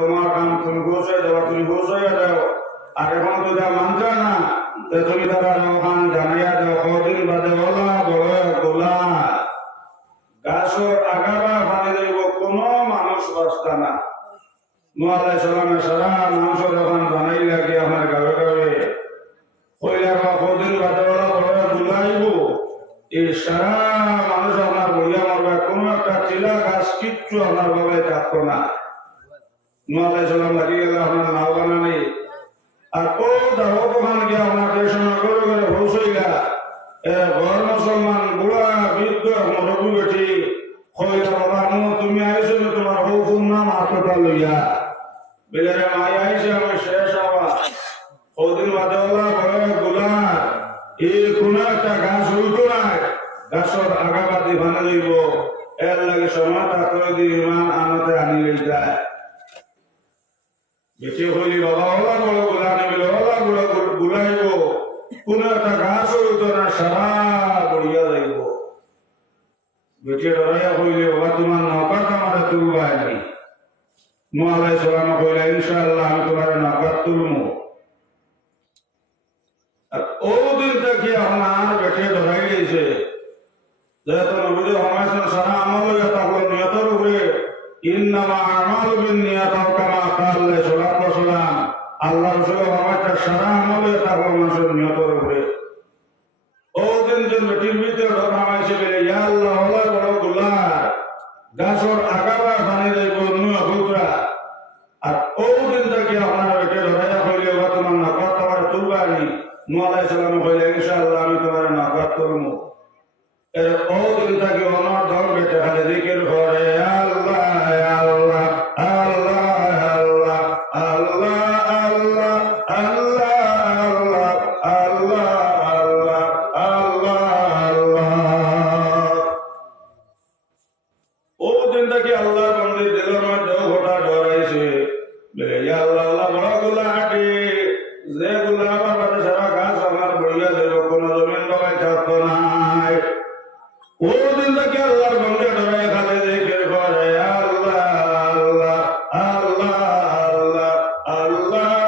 তোমার কাম তুমি গোছাই দেওয়া, তুমি গোছাইয়া দাও। আর এখন তো যা মানছে না, তুমি তারা ওখান জানাইয়া দাও। কদিন বাদে ওলা বড় গোলা গাছর আগাবা পানি দেব, কোনো মানুষ বাঁচতা না। নোয়ালাই সালামে সারা মানুষের ওখান জানাই লাগে আমার গাঁয়ে গাঁয়ে কইলা কদিন বাদে ওলা বড় গোলাইব। এই সারা মানুষ আমার বইয়া মারবে, কোনো একটা চিলা গাছ কিচ্ছু আমার বাবাই থাকতো না। নোয়ালাই সালাম লাগি গেলে আপনার নাও গানা নেই। আর ও দাও দোকান গিয়ে আপনার টেশনে করে করে পৌঁছইলা ঘর মুসলমান বুড়া বৃদ্ধ মরবু বেটি কইলা বাবা তুমি আইছো তোমার হুকুম নাম হাতটা লইয়া বেলেরে মাই আইছে আমি শেষ হওয়া। কদিন বাদে ওলা বড় গোলা এই কোন একটা গাছ উল্টো নাই, গাছর আগাবাতি ভাঙে লইব। এর লাগে সমাতা করে দিয়ে ইমান আনতে আনি লই যায়। বেটি হইলি বাবা ওলা বড় গোলা নেবে, ওলা বড় গোলাইব, কোন একটা গাছ উল্টো না, সারা বড়িয়া যাইব। বেটি ডরাইয়া হইলে বাবা তোমার নৌকাত আমার তুলবা আনি। নোয়ালাই সালাম কইলা ইনশাআল্লাহ আমি তোমার নৌকাত তুলবো। আর ও দিন থেকে আমার বেটে ধরাই দিয়েছে যেহেতু নবীর হমাইছেন সারা আমল থাকলো নিয়তের উপরে। ইন্নামা আমালু বিন্নিয়াত কামা ক্বালা সাল্লাল্লাহু আলাইহি ওয়াসাল্লাম। আল্লাহ রাসূল হমাইছে সারা আমল থাকলো মানুষের নিয়তের উপরে। ও দিন যে বেটির ভিতরে ডর হমাইছে বলে ইয়া আল্লাহ ওলা বড় গোলা গাছর আগাবা পানি যাইব নুয়া হুতরা। আর ও দিন থেকে আপনার বেটে ধরাইয়া হইলে বা তোমার নৌকাত তোমার তুলবা আনি। নোয়ালাই সালাম কইলে ইনশাআল্লাহ আমি তোমার নৌকাত তুলবো। এর ও দিন থেকে অনর দল বেটে খালি জিকির করে আল্লাহ আল্লাহ আল্লাহ আল্লাহ আল্লাহ আল্লাহ আল্লাহ আল্লাহ আল্লাহ আল্লাহ আল্লাহ। ও দিন থেকে আল্লাহর বন্দী দিলের মধ্যে গোটা ডরাইছে বলে ইয়া আল্লাহ আল্লাহ বড় গোলা হাঁটি যে গোলা আমার কাছে সারা গাছ আমার বইয়া যাইব, কোনো জমিন বাবাই থাকতো নাই। ও দিন থেকে আল্লাহর বন্দী ডরাই খালি জিকির করে আল্লাহ আল্লাহ আল্লাহ আল্লাহ আল্লাহ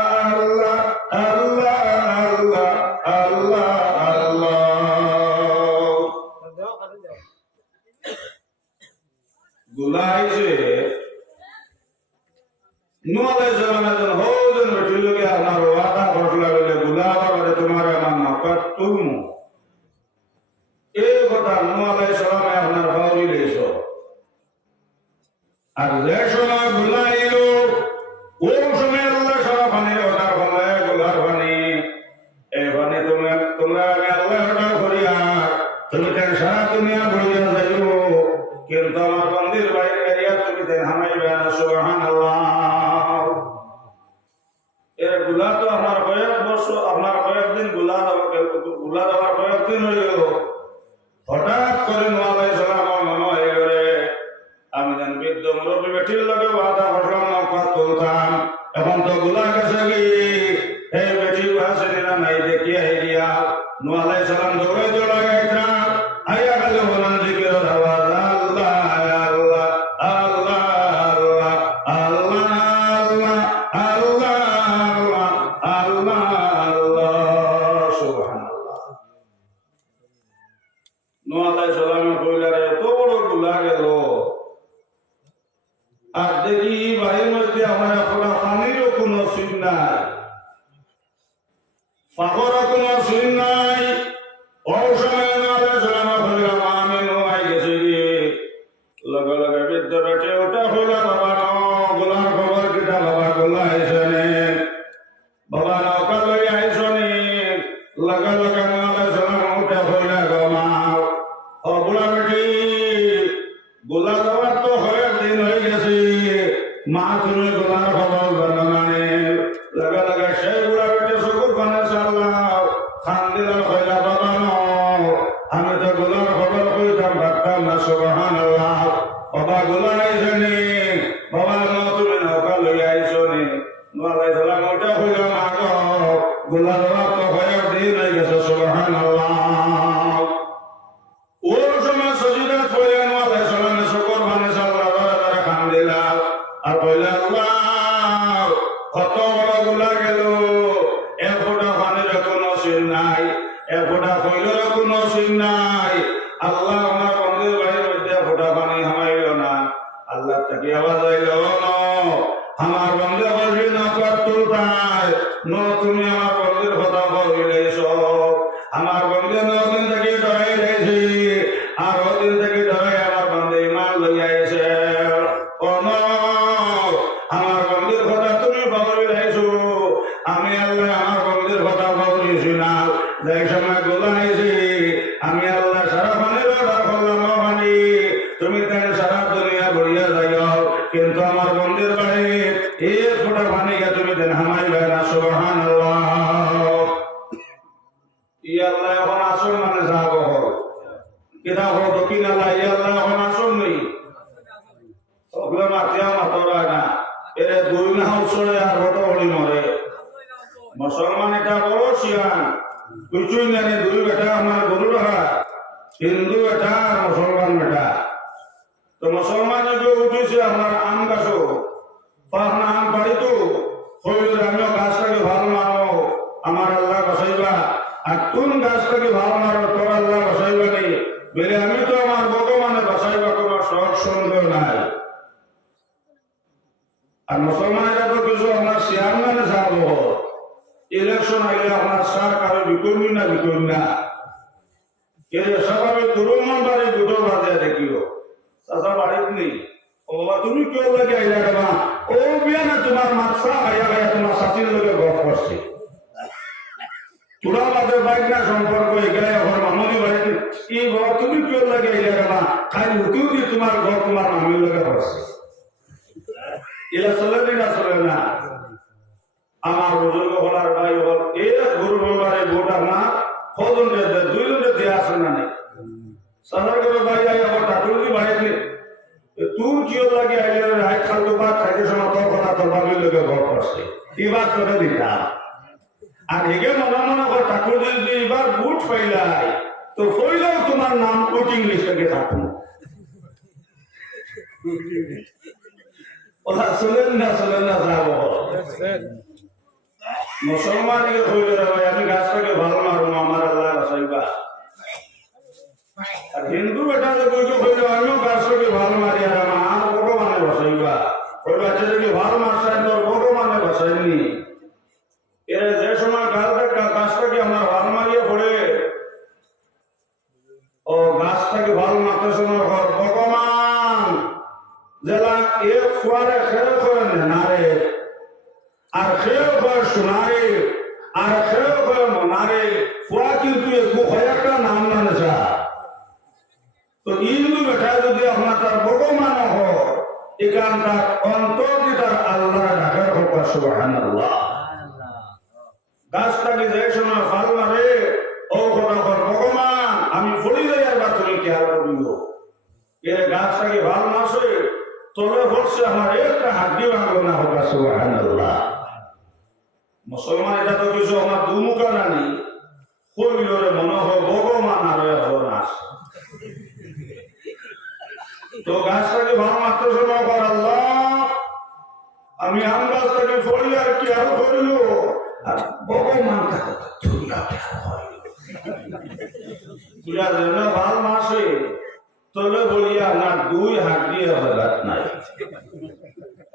আল্লাহ আল্লাহ আল্লাহ আল্লাহ। গোলা আইছে নোয়ালাই সালাম একজন হৌজন বেটির লোকে আমার ওয়াদা ঘটলা বলে গোলা বাবারে তোমার আমার নৌকাত তুলমু। এই কথা নোয়ালাই সালামে আপনার বাউরি লেছ। আর যে সময় গোলা এলো ওই সময় আল্লাহ সারা পানি ওটার সময় গোলার পানি এই পানি তোমরা আল্লাহ ওটার করিয়া তুমি সারা দুনিয়া বইয়া যাইব, কিন্তু আমার মন্দির বাইরে এরিয়া তুমি হামাইবে না। সুবহানাল্লাহ। এর গুলা তো আমার কয়েক বছর আপনার কয়েকদিন গুলা দেওয়ার কয়েকদিন হয়ে গেল। হঠাৎ করে নোয়ালাই সালাম মনে হয়ে গেলে আমি যেন বৃদ্ধ মুরব্বী বেটির লগে ওয়াদা করলাম নৌকা তুলতাম। এখন তো গুলা গেছে গিয়ে এই বেটি আছে না নাই দেখিয়া হেরিয়া নোয়ালাই সালাম দৌড়ে দৌড়া গাইতা আইয়া গেল হলান জিকির আওয়াজ আল্লাহ আল্লাহ আল্লাহ আল্লাহ আল্লাহ আল্লাহ আল্লাহ আল্লাহ সুবহানাল্লাহ। নোয়ালাই সালামে কইলারে এত বড় গোলা গেল। আর দেখি বাড়ির মধ্যে আমার এখন পানিরও কোনো সিন নাই, ফাঁকরও কোনো সিন নাই। ও সময় নোয়ালাই সালামে কইলাম আমি নোয়াই গেছি গিয়ে লগে লগে বৃদ্ধ বেটে ওটা হইলা বাবা গোলার খবর কিটা বাবা গোলা আইসে নে বাবা নৌকা লই আইসো নি। লগে লগে নোয়ালাই সালাম ওটা হইলা গমাও ও বুড়া বেটি গোলা যাওয়ার তো দিন হয়ে গেছে, মা তুমি গোলার খবর জানো না। লগে লগে সেই বুড়া বেটে চকুর পানে চাল্লাও খান দিলাম হইলা বাবা আমি তো গোলার খবর কইতাম ভাবতাম না। সুবহানাল্লাহ। বাবা গোলা আইসে নি বাবা তুমি নৌকা লই আইসো নি। নোয়ালাই সালাম ওটা হইলাম আগ গোলা যাওয়ার তো দিন হয়ে গেছে। সুবহানাল্লাহ। ওর সময় সজিদা হইয়া নোয়ালাই সালামে চকুর পানে চাল্লা খান দিলাম আর কইলে আল্লাহ কত বড় গুলা গেল এক ফোঁটা পানির কোনো সিন নাই এক ফোঁটা হইলের কোনো সিন নাই আল্লাহ আমার বন্ধুর বাড়ির মধ্যে ফোঁটা পানি হামাইল না আল্লাহ তাকে আওয়াজ আইল আমার বন্ধু বলবি না কর তুলতায় ন তুমি আমার বন্ধুর কথা বলিলেছ আমার বন্ধু নদিন থেকে ডরাই রয়েছি আর ওদিন থেকে ডরাই আমার বন্ধু ইমান লইয়া এসে আমার বন্ধুর কথা তুমি বলি রয়েছো আমি আল্লাহ আমার বন্ধুর কথা বলিছি না যাই সময় গোলাইছি আমি আল্লাহ সারা পানির অর্ডার করলাম পানি তুমি তাই সারা দুনিয়া বইয়া যাইও কিন্তু আমার বন্ধুর বাড়ি এই ফোটা পানিকে তুমি দেন হামাইবে না সুবহানাল্লাহ ইয়াল্লাহ এখন আসল মানে যাব কিনা হো দক্ষিণ আল্লাহ ইয়াল্লাহ এখন আসল নেই ওগুলো মাতিয়া মাতরা না এরে দুই না উৎসরে আর হতো হলি মরে মুসলমান এটা বড় শিয়ান কিছুই জানে দুই বেটা আমার গরু রাখা হিন্দু বেটা আর মুসলমান বেটা তো মুসলমান যে উঠেছে আমার আম গাছও পাহনা আম পারি তো হইলে আমিও গাছটাকে ভালো মানো আমার আল্লাহ বাসাইবা আর কোন গাছটাকে ভালো মারো তোর আল্লাহ বাসাইবা নেই বলে আমি তো আমার ভগবানে বাসাইবা কোনো সহজ সন্দেহ নাই আর মুসলমানেরা তো কিছু আপনার শেয়ার মানে যাব ইলেকশন আইলে আপনার সার কারো বিকর্মী না বিকর্মী না এর স্বাভাবিক দুরমান বাড়ি দুটো বাজে দেখিও চাচা বাড়িত নেই ও বাবা তুমি কেউ লাগে আইলা বাবা ও বিয়া না তোমার মাতসা আইয়া আইয়া তোমার শাশির লোকে গপ করছে তোরা বাদের বাইক না সম্পর্ক এখানে এখন মামনি বাড়িতে এই ঘর তুমি কেউ লাগে আইলা বাবা খাই উঠেও দিয়ে তোমার ঘর তোমার মামির লোকে করছে এরা চলে না চলে না আমার বুজুর্গ হলার ভাই হল এ গুরু বাবারে গোটা না কজন দুইজনে দিয়ে আসে না নেই সাধার করে ভাই আই আবার ঠাকুরজি বাড়িতে তোর কিও লাগে আইলে রায় খালতো বাদ খাইতে সময় তোর কথা তোর বাবির লোকে ঘর করছে এবার তোকে দিতাম আর এগে মনে মনে কর ঠাকুরজি যদি এবার বুট ফাইলাই তো ফইলেও তোমার নাম ওয়েটিং লিস্টে থাকুন ওরা চলেন না যাব মুসলমান হইলে ভাই আমি গাছটাকে ভালো মারবো আমার আল্লাহ বাসাইবা আর হিন্দু বেটা যে হইলে আমিও গাছটাকে ভালো মারি আর আমার ভগবানে বাসাইবা ওই বাচ্চাদেরকে ভালো মারছেন তোর ভগবানে বাসাইনি এরা যে সময় গাছটাকে আমার ভালো মারিয়ে পড়ে ও গাছটাকে ভালো মারতে সময় ভগবান জেলা এ ফুয়ারে খেয়ে করে নারে আর খেয়ে করে শোনারে আর খেয়ে করে মনারে ফুয়া কিন্তু একটু একটা নাম মানে যা তো ইন্দু বেটা যদি আপনার তার ভগবান হয় এখানকার অন্তর তার আল্লাহ ডাকের হোক সুবহানাল্লাহ গাছটাকে যে সময় ফাল মারে ও কথা ভগবান আমি ফড়ি যাই আর বা তুমি খেয়াল করিব এর গাছটাকে ভাল মাসে তলে হচ্ছে আমার একটা হাড্ডি ভাঙলো না হোক সুবহানাল্লাহ মুসলমান এটা তো কিছু আমার দুমুখা জানি কইলরে মনে হয় ভগবান আর নাশ তো গাছটাকে ভালো মারতে সময় কর আল্লাহ আমি আম গাছটাকে ফড়ি আর কি আরো করিল আর ভগবান ভাল মাসে তলে বলিয়া আমার দুই হাত দিয়ে হলাত নাই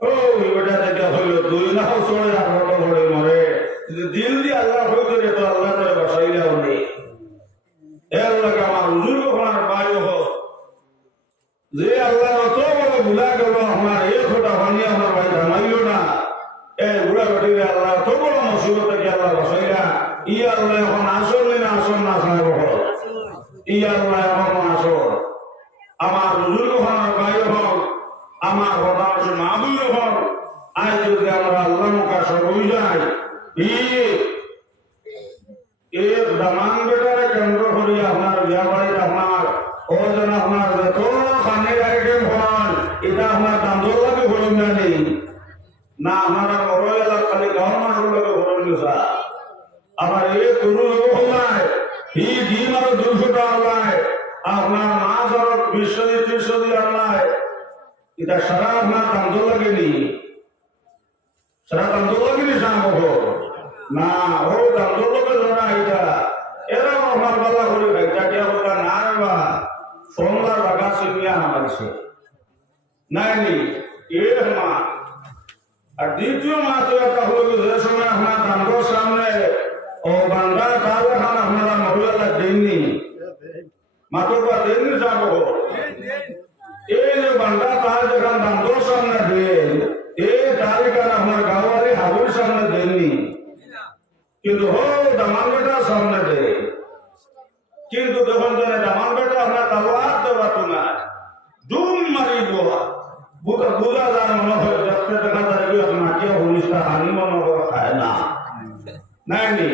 ও ওটা থেকে হইল দুই নাও চড়ে আর হতো ভরে মরে দিল দিয়ে আল্লাহ হইতে রে তো আল্লাহ তারা বসাইলেও নেই এর লাগে আমার হুজুর ওখানে বায়ু হোক যে আল্লাহ অত বড় ভুলা গেল আমার এক ফোটা পানি আমার ভাই থামাইল না এই বুড়া বেটিরে আল্লাহ অত বড় মুসিবত থেকে আল্লাহ বসাইলা ই আল্লাহ এখন আসল না আসল না আসল ই আল্লাহ এখন আসল আমার হুজুর ওখানে বায়ু হোক আমার হতাশ মাহবুব হোক আজ যদি আমরা আল্লাহ মুখা সব হয়ে যায় এক দামান বেটারে কেন্দ্র করি আপনার বিয়া বাড়িতে আপনার ও যেন আপনার যত খানের আইটেম হন এটা আপনার দান্দর লাগে ভরণ জানি না আপনারা বড় এলাকা খালি গাঁর মানুষ লাগে ভরণ গেছা আমার এই গরু হলায় ই ডিম আরো 200 টাকা হলায় আপনার মাছ আরো 20 30 আনলায় এটা সারা আপনার দান্দর লাগেনি সেটা দামদুল্লাহকে সামব না ও দামদুল্লাহকে ধরা এটা এরা আমার বালা করে খাইটা কে বলা না বা সোমবার বাগা সিনিয়া আমারছে নাইনি এ মা আর দ্বিতীয় মা তো একটা হলো যে সময় আমার দামদর সামনে ও বান্দা তাহলে খান আপনারা মহিলা দেননি মাত্র দেননি যাবো এই যে বান্দা তার যখন দামদর সামনে দেন এই তারিখান আপনার গাওয়ারি হাবুর সামনে দেননি কিন্তু হো দামান বেটার সামনে দে কিন্তু যখন দামান বেটা আপনার তালোয়ার দেওয়া তো না ডুম মারিব বোঝা যায় মনে হয় দেখতে দেখা যায় কি আপনার কেউ হরিষ্ঠা হানি মনে খায় না নাইনি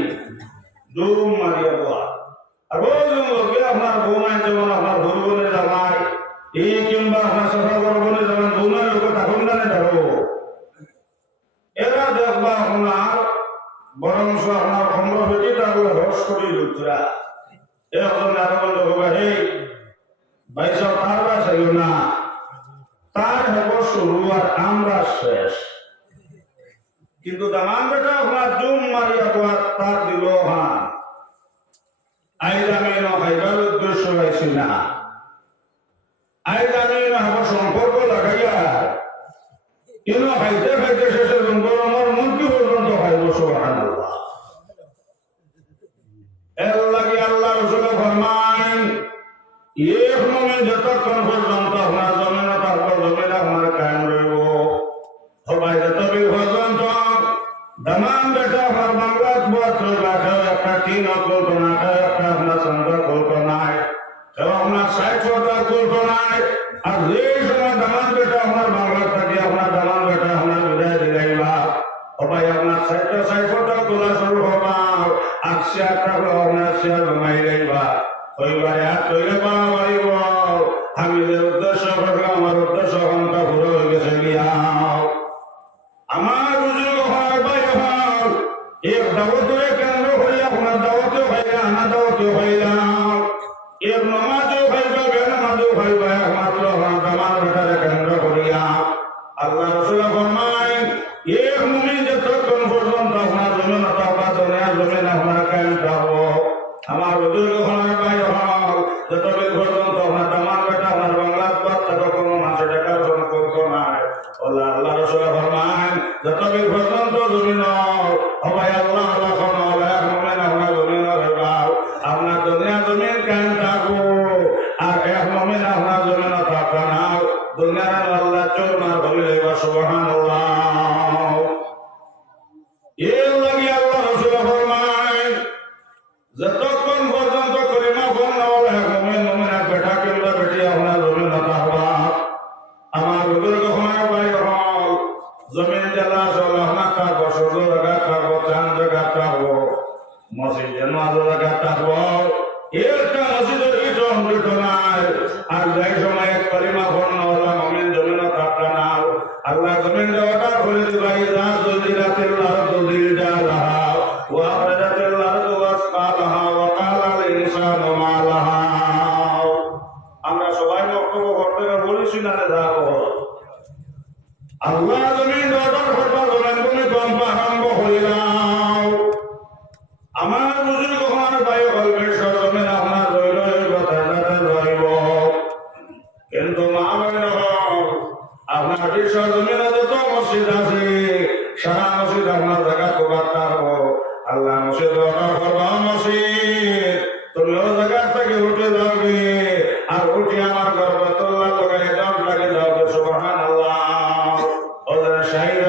ডুম মারিয়া বোয়া আর ওই লোকে আপনার বৌমায় যেমন আপনার ভুলবনে জামাই এই কিংবা আপনার সফা বলবনে যেমন বৌমার লোক তখন জানে ধরো এরা দেখবা আপনার বরংশ আপনার খন্ড হইতে তাহলে হস করি লুচরা এখন আরো বন্ধ হবে হে বাইশ তার বাসাইল না তার হব শুরু আর আমরা শেষ কিন্তু দামান বেটা আপনার জুম মারিয়া পর তার দিল হ্যাঁ আইজ আমি হাইবার উদ্দেশ্য হয়েছি না আইজ আমি হব সম্পর্ক লাগাইয়া কিন্তু খাইতে খাইতে শেষে জঙ্গল আমার মন্ত্রী পর্যন্ত খাইব সুবহানাল্লাহ এর লাগে আল্লাহ রসুল ফরমান এক মোমেন যতক্ষণ পর্যন্ত আপনার জমিনে তারপর জমিনে আপনার কায়েম রইব সবাই যতদিন পর্যন্ত দামান বেটা আপনার বাংলাত বত্র রাখে একটা তিন কল্পনা খায় একটা আপনার সন্ধ্যা কল্পনায় কেউ আপনার 60 কল্পনায় আর যে সময় দামান বেটা আপনার বাংলা থাকে আপনার দামান বেটা আপনার বিদায় দিলাইবা সবাই আপনার 60 তোলা শুরু হবা আর শেয়ারটা হলো আপনার শেয়ার জমাই রাইবা ওইবারে আর তৈরি পাওয়া পারিব আমি যে উদ্দেশ্য করলাম আমার উদ্দেশ্য ঘন্টা পুরো হয়ে গেছে গিয়াও আমার বুজুর্গ হয় ভাই হল এক দাওয়াতের কেন্দ্র হয়ে আপনার দাওয়াতেও হইলা আনা দাওয়াতেও হইলা এক নামাজও হইবা বেনামাজও হইবা একমাত্র আমার দামান বেটারে কেন্দ্র করিয়া আল্লাহ রসুল ফরমায় এক মুমিন যতক্ষণ পর্যন্ত আপনার জমিন অথবা দুনিয়ার জমিন আপনার কায়েম থাকবো আমার বুজুর্গ হয় ভাই হল যতদিন পর্যন্ত আপনার দামান বেটা আপনার বাংলার পর তাকে কোনো মাসে টাকার কোনো করতো নাই আল্লাহ রসুল ফরমায় যতদিন পর্যন্ত জমিন হবাই আল্লাহ আল্লাহ কোন এক মুমিন আপনার জমিন রইবাও আপনার দুনিয়া জমিন কায়েম থাকবো আর এক মুমিন আপনার জমিন থাকবে না দুনিয়ার আল্লাহ চোর মার বলি লইবা সুবহানাল্লাহ এর লাগি আল্লাহ রসুল ফরমায় যতক্ষণ পর্যন্ত করিমা ফোন না হলে মুমিন মুমিনের বেটা কিংবা বেটি আপনার জমিন থাকবা আমার বুজুর্গ হয় ভাই হল জমিন জেলা চল আপনার থাকবো সূর্য জায়গা থাকবো চাঁদ জায়গা থাকবো মসজিদ জানাজ জায়গা থাকবো একটা মসজিদের ইট অমৃত নাই আর যাই সময় করিমা ফোন না হলে মুমিন জমিন থাকবে না আল্লাহ জমিন দেওয়াটা করে দিবা ইজা জুজিরাতিল আরদু জিলজালাহা ওয়া আখরাজাতিল আরদু আসকালাহা ওয়া কালাল ইনসানু মা লাহা আমরা সবাই বক্তব্য করতে বলেছি না যাবো আল্লাহ জমিন দেওয়াটা করবা জমিন তুমি কম্পা আরম্ভ হইলাও আমার বুজুর্গ আমার ভাই বলবে জমিন আপনার রইল রইব কিন্তু মা বলেন আপনার বিশ্ব জমিনে যত মসজিদ আছে সারা মসজিদ আপনার জায়গা কবার থাকবো আল্লাহ মসজিদ অর্ডার করবা মসজিদ তুমি ও জায়গার থেকে উঠে যাবে আর উঠে আমার গর্ব তোল্লা লোকের দম লাগে যাবে সুবহানাল্লাহ ওদের শাহিদ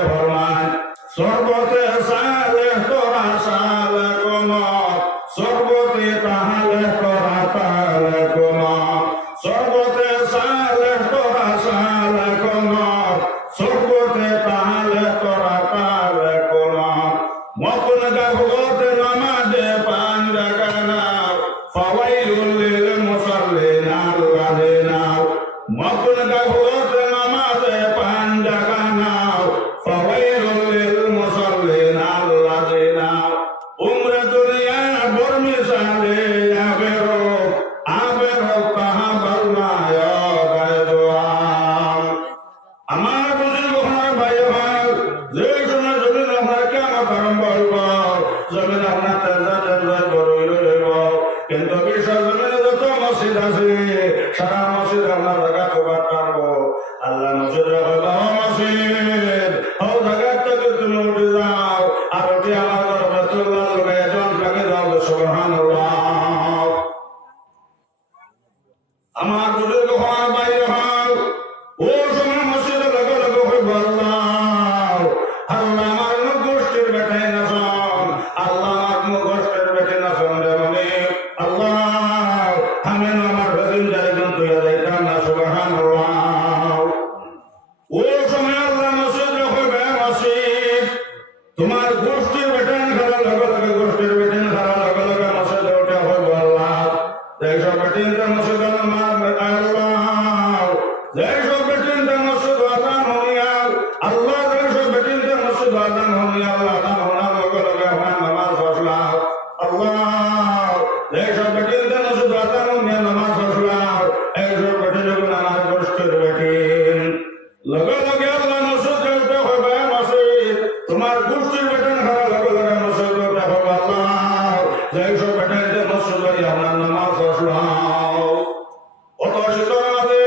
তোমার গোষ্ঠীর বেতন খারাপ লগে লগে গোষ্ঠীর বেতন খারাপ লগে লগে মসজিদে উঠে হইব আল্লাহ যেসব বেতনটা মসজিদে নামাজ আল্লাহ যেসব বেতনটা মসজিদ আজান হইয়াল আল্লাহ যেসব বেতনটা মসজিদ আজান হইয়াল আজান হওয়ার লগে লগে হয় নামাজ ফসলাও আল্লাহ যেসব বেতনটা মসজিদ আজান হইয়াল নামাজ ফসলাও এইসব বেতনগুলো আমার গোষ্ঠীর বেতন লগে লগে আল্লাহ মসজিদে উঠে হইবে মসজিদ তোমার গোষ্ঠীর বেতন খারাপ লগে লগে মসজিদে উঠে হইবে আল্লাহ যেসব বেতনটা মসজিদে আমার নামাজ ফসলাও অত শীতল মাঝে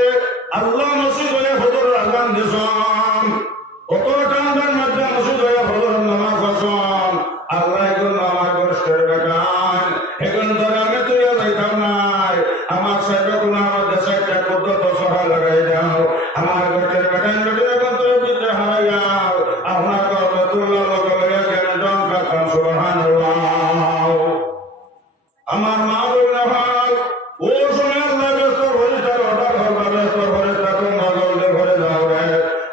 আল্লাহ মসজিদ হয়ে ফজরের আজান দিছন অত ঠান্ডার মধ্যে মসজিদ হয়ে ফজরের নামাজ পড়ছন আল্লাহ এগুলো আমার গোষ্ঠীর বেতন এখন ধরে আমি তুইয়া যাইতাম নাই আমার সাহেব গুলো আমার দেশে একটা পদ্ধত সভা লাগাই দাও আমার গোষ্ঠীর বেতন বেতন এখন তুই দিতে হারাইয়াও আপনার গর্বে তুল্লা লগে লগে জ্ঞান জন কাকাম সুবহানাল্লাহ আমার মা বইনা ভাই ও সময় আল্লাহ ব্যস্ত ভরিতার অর্ডার করবা ব্যস্ত ভরিতা তোমরা জলদি ভরে যাও রে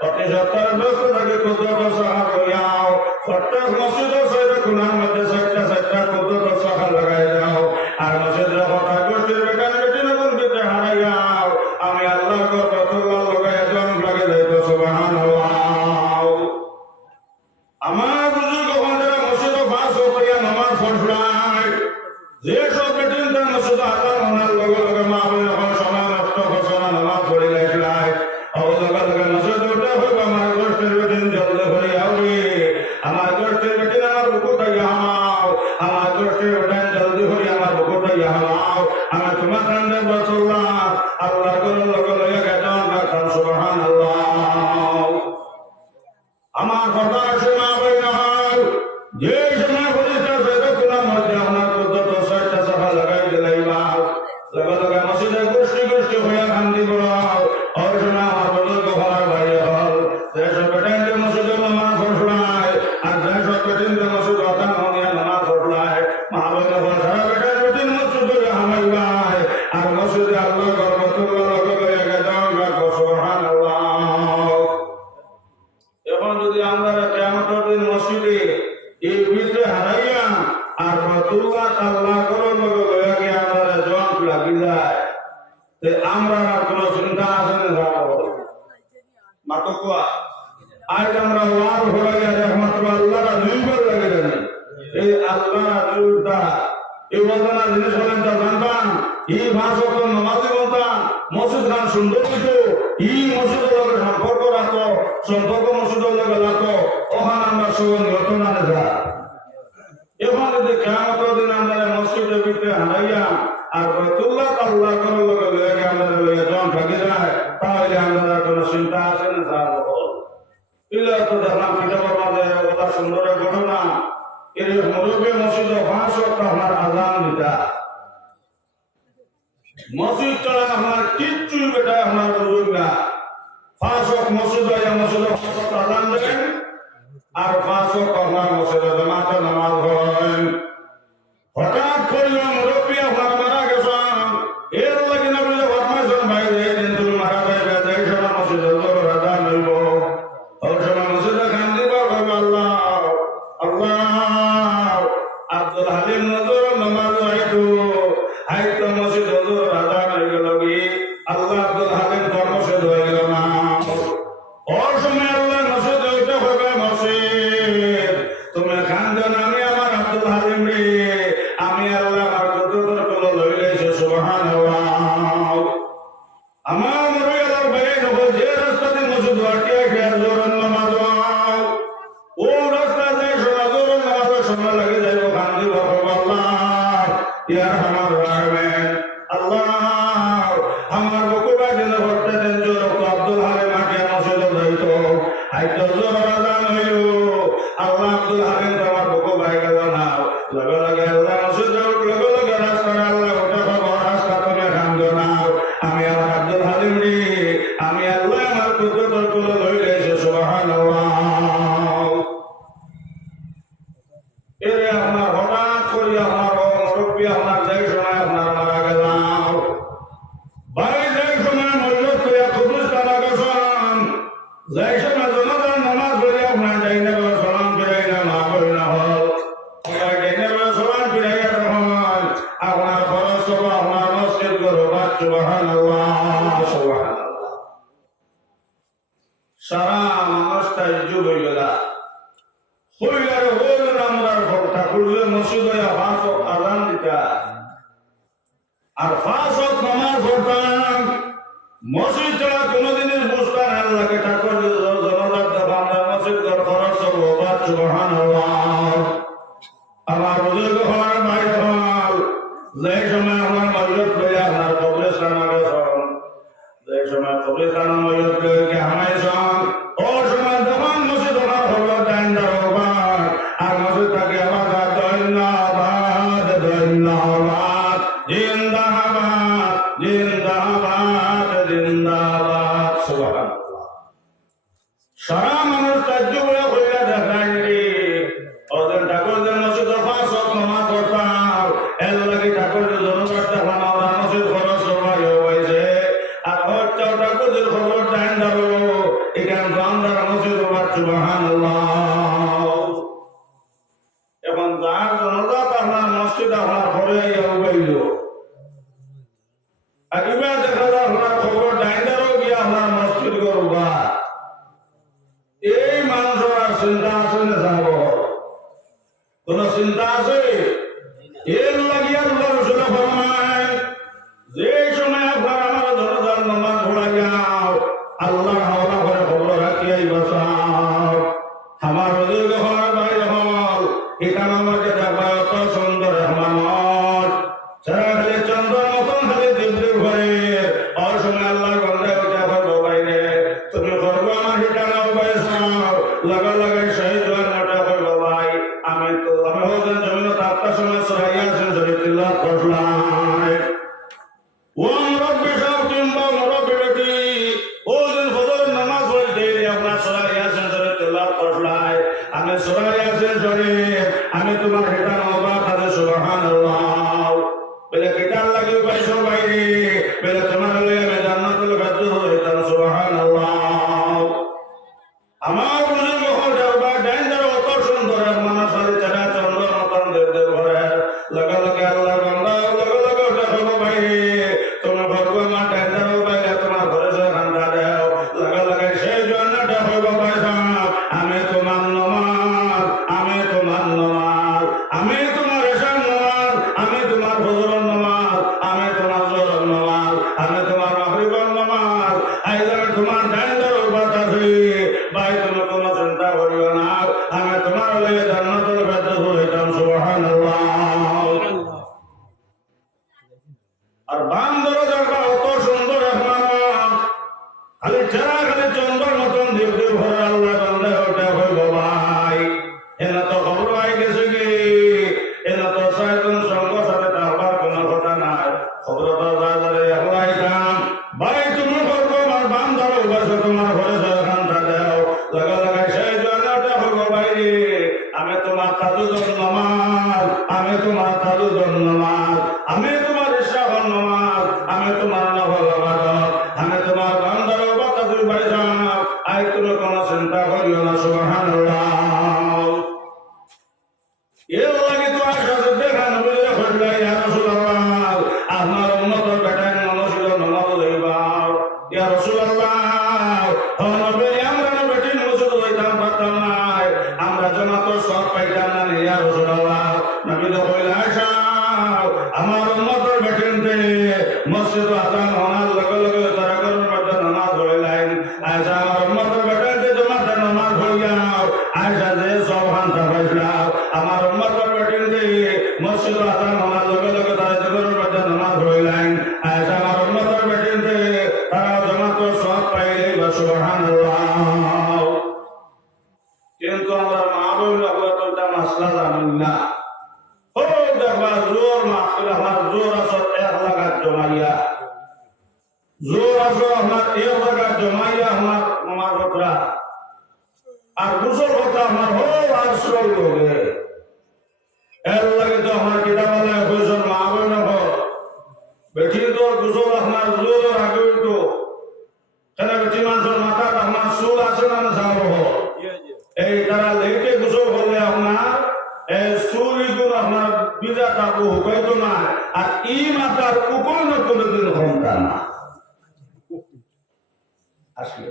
অতি সত্তর ব্যস্ত থাকে কুদ্দত সাহা করিয়াও প্রত্যেক মসজিদে সৈরে খুনার মধ্যে চারটা কুদ্দত সাহা লাগাই দাও আর মসজিদের কথা গোষ্ঠীর বেতন বেতন এখন দিতে হারাইয়াও আমি আল্লাহ গর্বে তুল্লা লগাই জন লাগে যাইতো সুবহানাল্লাহ আমার বুজুর্গ বন্ধুরা মসজিদে পাঁচ হইয়া নামাজ পড়লাই যেসব বেতনটা মসজিদ আজান হওয়ার লগে লগে মা বলে যখন সময় নষ্ট করছে না নামাজ পড়ে লাইলাই লগে লগে মসজিদ উঠে হইব আমার গোষ্ঠীর বেতন জলদি ভরে আউরে আমার গোষ্ঠীর বেতন আমার বুকুটা ইহামাও আমার গোষ্ঠীর বেতন জলদি ভরে আমার বুকুটা ইহামাও আমার তোমার কান্দে বসল্লাহ আল্লাহ করে লগে লগে গেতন রাখান সুবহানাল্লাহ আমার কথা আছে মা বইনা যে সময় পরিষ্কার হইবে তোমার মধ্যে আপনার পদ্ধত ছয়টা সভা লাগাই দিলাইবা লগে লগে মসজিদে গোষ্ঠী গোষ্ঠী হইয়া খান্দি বলাও আর শোনা আমার বুজুর্গ হওয়ার বাইরে হল যেসব বেতনকে মসজিদে নামাজ পড়লাই আর যেসব বেতনকে মসজিদ আজান হইয়া নামাজ পড়লাই মা বইনা বল সারা বেতন বেতন মসজিদে হামাইবাই আর মসজিদে আল্লাহ গর্বতুল্লাহ লগে লগে গেদান রাখো সুবহানাল্লাহ এখন যদি আমরা কিয়ামতের দিন মসজিদে এই ভিতরে হারাইয়া আর তুল্লা আল্লাহ করে লগে লগে গিয়ে আমরা জন লাগি যায় তে আমরা আর কোনো চিন্তা আছে না যাবো মাতো কোয়া আজ আমরা ওয়ার হয়ে গেছে একমাত্র আল্লাহর দুইবার লাগে জানি এই আল্লাহর দুইটা এই বদনা জিনিস হলেন তা জানতাম এই ভাষা তো নামাজি বলতাম মসজিদ খান সুন্দর কিছু এই মসজিদের লগে সম্পর্ক রাখো সম্পর্ক মসজিদের লগে রাখো ওখানে আমরা সুগন্ধ ঘটনা যা এখন যদি কিয়ামতের দিন আমরা মসজিদের ভিতরে হারাইয়া আর বাইতুল্লাহ আল্লাহ করে লগে লগে আমরা লগে জন ভাগে যায় তাহলে আমরা কোনো চিন্তা আছে না যাবো ইলা তো দেখলাম কিতাবের মাঝে ওটা সুন্দর ঘটনা এর মুরব্বী মসজিদে 5 ওয়াক্ত আমার আজান দিতা মসজিদ চলে আমার কিচ্ছুই বেটা আমার বুঝুন না 5 ওয়াক্ত মসজিদ হয় মসজিদে আজান দেন আর 5 ওয়াক্ত আমার মসজিদে জামাতে নামাজ হয় হঠাৎ করে মুরব্বী আমার মারা গেছেন এর লাগি না বলে ফরমাইছেন ভাই এই দিন তুমি মারা যাবে যাই সময় মসজিদে জোর আজান হইব ওই সময় মসজিদে খান দিব আল্লাহ আল্লাহ আব্দুল হালিম নজর নামাজ আইতো মসজিদ হুজুর আজান হয়ে গেল কি আল্লাহ আব্দুল হালিম তোর মসজিদ হয়ে গেল না ওর সময় আল্লাহ মসজিদ ওইটা হবে মসজিদ হইলারে হইলেন আমরার ঠাকুর মসজিদ ফাঁসক আজান দিতা আর ফাঁসক নামাজ পড়তাম মসজিদ ছাড়া কোনোদিনের বুঝতাম আল্লাহকে ঠাকুর জনজাত আমরা মসজিদ খরচ হবো সুবহানাল্লাহ। আমার বুজুর্গ হওয়ার ভাই হল যে সময় আমার মজুদ লইয়া আপনার কবরস্থান গেছেন, যে সময় কবরস্থান মজুদ লইয়া হামাইছেন ও সময় যখন মসজিদ ওনার হলো টাইম দারোবার আর মসজিদ থাকে আবার ধন্যবাদ ধন্যবাদ জিন্দাবাদ জিন্দাবাদ জিন্দাবাদ সুবহানাল্লাহ। সারা মানুষ তাজ্জুব হয়ে কইরা দেখায় রে ওদের ঠাকুর যে মসজিদ ফাঁসক নামাজ পড়তাম এর লাগি ঠাকুর যে জনগণ তখন আমরা মসজিদ খরচ সবাই হয়েছে আর হচ্ছে ঠাকুর যে খবর টাইম দাও এখান বান্দার মসজিদ ওবার সুবহানাল্লাহ। এখন যার জনজাত আপনার মসজিদ আপনার ঘরে উবাইল আর এবার দেখা যায় আপনার খবর টাইম দাও গিয়ে আপনার মসজিদ করবা এই মানুষের আর চিন্তা আছে না যাব কোন চিন্তা আছে? এর লাগিয়া আল্লাহ রাসূল ফরমায় যে সময় আপনার আমার জনজাত নামাজ পড়া যাও আল্লাহ হাওলা করে খবর রাখিয়াই বাঁচাও। আমার বুজুর্গ হওয়ার ভাই হল এটা আমাকে দেখা অত সুন্দর রহমান সারা খালি চন্দ্র মতন খালি দিব্যির ঘরে আর সময় আল্লাহর বান্দায় উঠে করবো বাইরে তুমি করবো আমার ঠিকানাও পাইছাও লাগা লাগাই শহীদ হওয়ার মোটা করবো ভাই আমি হোসেন জমিন তাপ্তা সময় সরাইয়া আছেন শরীর তিল্লাত করলাম ওম রব্বি শাউতিম বা রব্বি বেটি ও দিন ফজরের নামাজ পড়তে আপনার সরাইয়া আছেন শরীর তিল্লাত করলাম আমি সরাইয়া আছেন শরীর আমি তোমার ঠিকানা বা তাদের সুবহানাল্লাহ বলে কিতাব লাগিয়ে পাইছো বাইরে বলে তোমার লইয়া আমি জান্নাতুল ফেরদৌস হইতাম সুবহানাল্লাহ। আমার বুজুর্গ হল যাবা ডেঞ্জার অত সুন্দর মানুষ সারি তারা চন্দ্র মতন দেবদেব ঘরে লাগা লাগে আল্লাহ বান্দা লাগা লাগা দেখো বাইরে তোমার ভরগো আমার ডেঞ্জার বাইরে তোমার ঘরে সে ঠান্ডা দেও লাগা লাগে সেই জন্যটা হইব পয়সা আমি তোমার নমাজ আমি তোমার নমাজ আমি তোমার এশার নমাজ আমি তোমার ফজরের নমাজ আমি তোমার জোহরের নমাজ আমি তোমার মাগরিবের নমাজ আইজার তোমার ডেঞ্জার বাতাসে ভাই তুমি কোনো চিন্তা করিও না আমি তোমার লইয়া জান্নাতুল ফেরদৌস হইতাম সুবহানাল্লাহ। আর বান্দর দেখবা অত সুন্দর রহমান খালি চেরা খালি চন্দ্রের মতন দিব্যি ভরে আল্লাহ বান্দা ওটা হইব ভাই এনা তো খবর পাই গেছে কি এনা তো সাইজন সঙ্গ সাথে তারবার কোনো কথা নাই খবর তো বাজারে হইতাম ভাই তুমি করবো আমার বান্দার বসে তোমার ঘরে সেখানটা দেও লাগা লাগাই সেই জন্যটা হইব বাইরে আমি তোমার তাজুদুন নামাজ আমি তোমার তাজুদুন নামাজ আমি তোমার ইশরাফুন নামাজ আমি তোমার নফল ইবাদত আমি তোমার বান্দার বাতাসের বাইজান আই তুমি কোনো চিন্তা করিও না সুবহানাল্লাহ। এর লাগি তো আশা দেখা নবী রাসূলুল্লাহ ইয়া রাসূলুল্লাহ আপনার উম্মতের বেটায় নমস্কার নামাজ লইবা ইয়া রাসূলুল্লাহ নবী আমরা বেটি নমস্কার লইতাম পারতাম না আমরা জামাত সব পাইতাম না ইয়া রাসূলুল্লাহ নবী তো কইলা আশা আমার উম্মতের বেটিনতে মসজিদ আযান হওয়ার লগে লগে তারা করার মধ্যে নামাজ পড়লাইন আশা আমার উম্মতের বেটিনতে জামাত নামাজ হইয়া আশা যে সব হান্তা পাইলা আমার উম্মতের বেটিনতে মসজিদ আযান হওয়ার লগে লগে তারা করার মধ্যে নামাজ পড়লাইন আশা আমার উম্মতের বেটিনতে তারা জামাত সব পাইলে সুবহানাল্লাহ। কিন্তু আমরা মা বোন আমরা তো এটা মাসলা জানি না ও দেখবা জোর মাহফিল আমার জোর আসর 1 লাখ জমাইয়া জোর আসর আমার 1 লাখ জমাইয়া আমার নামাজ পড়া আর গোসল কথা আমার হো আসল লোকে এর লাগে তো আমার কিতাবালে গোসল মা বোন হো বেটি তো গোসল আমার জোর আগে তো কেন বেটি মানুষের মাথা আমার চুল আছে না যাবো এই তারা লেটে গোসল করলে আপনার চুলগুলো আপনার বিজা তাবু হইতো না আর ই মাতার উপর কোনোদিন ক্ষমতা না আসলে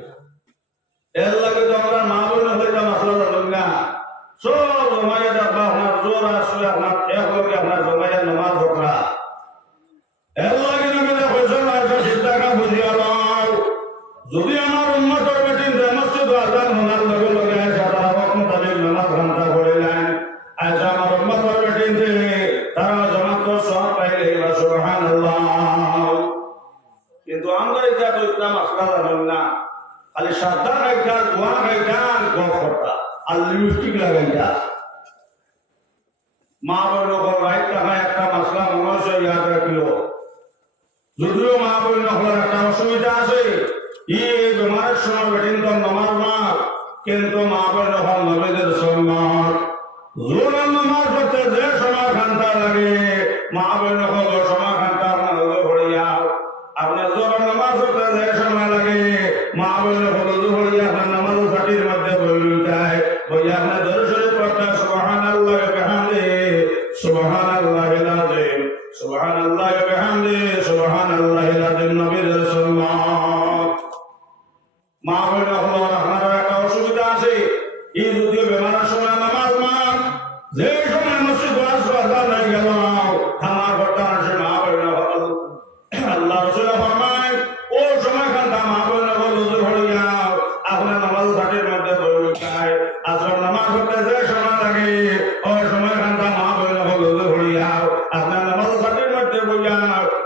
এর লাগে তো আমরা মা বোন হইতাম আসলে না সব জমাইয়া দেখবা আপনার জোর আসলে আপনার এক লগে আপনার জমাইয়া নামাজ হোকরা এর লাগে নামে দেখো আসা চিন্তাটা বুঝিয়া লও যদি আমার উন্মতর বেটিন মসজিদ আজান হনার লগে লগে আসা তারা হক মোতাবেক নামাজ ঘন্টা করে নেন আচ্ছা আমার উন্মতর বেটিন তারা জমাত সব পাইলে সুবহানাল্লাহ কিন্তু আমরা এটা তো ইসলাম আসলা জানেন না খালি সাদা খাইটা দোয়া খাইটা গপ করতা আর লিপস্টিক লাগাইটা মা বই নকল রাইট টাকা একটা মশলা মনস ইয়াদ রাখিল যদিও মা বই নকলের একটা অসুবিধা আছে এই বেমারের সময় বেটিন তো নমাজ মা কিন্তু মা বই নকল নবীদের সন্ন্যত জোর নামাজ পড়তে যে সময় ঘন্টা লাগে মা বই নকল সময় ঘন্টা আপনার ভরিয়া আপনার জোর নামাজ পড়তে যে সময় লাগে মা বই নকল ভরিয়া আপনার নামাজ সাটির মধ্যে বই যায় বইয়া আপনার দর্শনে পড়তে সুবহানাল্লাহ বিহামদি সুবহানাল্লাহিল আযীম সুবহানাল্লাহ বিহামদি সুবহানাল্লাহিল আযীম নবীর সুন্নাত মা বই নকল আপনার একটা অসুবিধা আছে এই যদিও বেমারের সময় নামাজ মা যে সময় মসজিদ আজান হয়ে গেল আমার ঘরটা আসে মা বই নকল আল্লাহ রাসূল ফরমায় ও সময় খানটা মা বই নকল ওযু হইয়া আপনার নামাজ সাটির মধ্যে বই যায় আসর নামাজ পড়তে যে সময় লাগে ওই সময় খানটা মা বই নকল ওযু হইয়া আপনার নামাজ সাটির মধ্যে বইয়া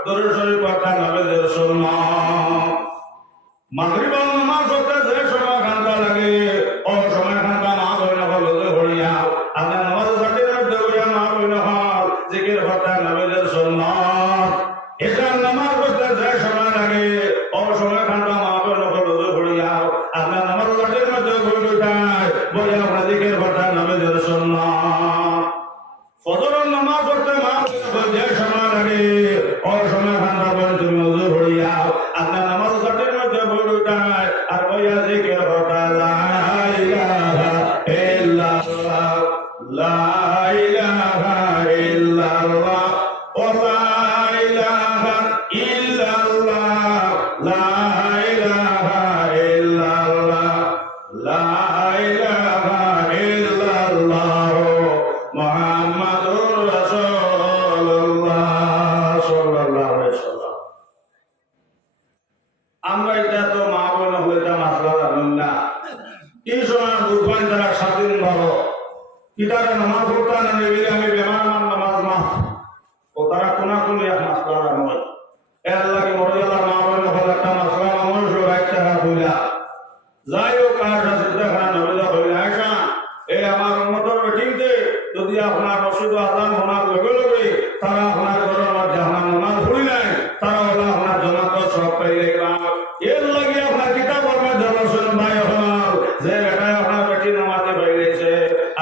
দরুদ শরীফ পড়তা নবীদের সুন্নাত মাগরিব নামাজ পড়তে যে সময় ঘন্টা লাগে ওই সময় ঘন্টা মা বই নকল ওযু হইয়া আপনার নামাজ সাটির মধ্যে বইয়া মা বই নকল জিকির পড়তা নবীদের সুন্নাত এটা নামাজ পড়তে যে সময় লাগে ওই সময় ঘন্টা মা বই নকল ওযু হইয়া আপনার নামাজ সাটির মধ্যে বই যায় বইয়া আপনার জিকির পড়তা নবীদের সুন্নাত ফজরের নামাজ পড়তে মা যে সময় লাগে ওই সময় ঘন্টা বই তুমি ওযু হইয়া আপনার নামাজ সাটির মধ্যে বই যায় আর বইয়া জিকির পড়তা লা ইলাহা ইল্লাল্লাহ লা ইলাহা ইল্লাল্লাহ ওয়া লা ইলাহা ইল্লাল্লাহ লা ইলাহা ইল্লাল্লাহ লা ইলাহা ইল্লাল্লাহ মুহাম্মাদুর রাসূলুল্লাহ সাল্লাল্লাহু আলাইহি ওয়াসাল্লাম আমরা এটা তো মা বোন হইতা মাসলা জানেন না এই সময় বুঝবেন তারা স্বাধীন ভালো কিতারে নামাজ পড়তা না নেবে আমি বেমার আমার নামাজ মা ও তারা কোনা কোন এক মাসলা নয় এর লাগে মরিয়ালা মা বোন হল একটা মাসলা মানুষ একটা হইলা যাই হোক কাজ আছে দেখা নবীলা হইলা আয়সা এই আমার উম্মতর বেটিতে যদি আপনার মসজিদ আজান হওয়ার লগে লগে তারা আপনার ঘরের মধ্যে আপনার নামাজ পড়ি নাই তারা হলো আপনার জমাত সব পাইলে এর লাগে আপনার কিতাবের মধ্যে রাসূল ভাই হল যে বেটা আপনার বেটি নামাজে পাইলেছে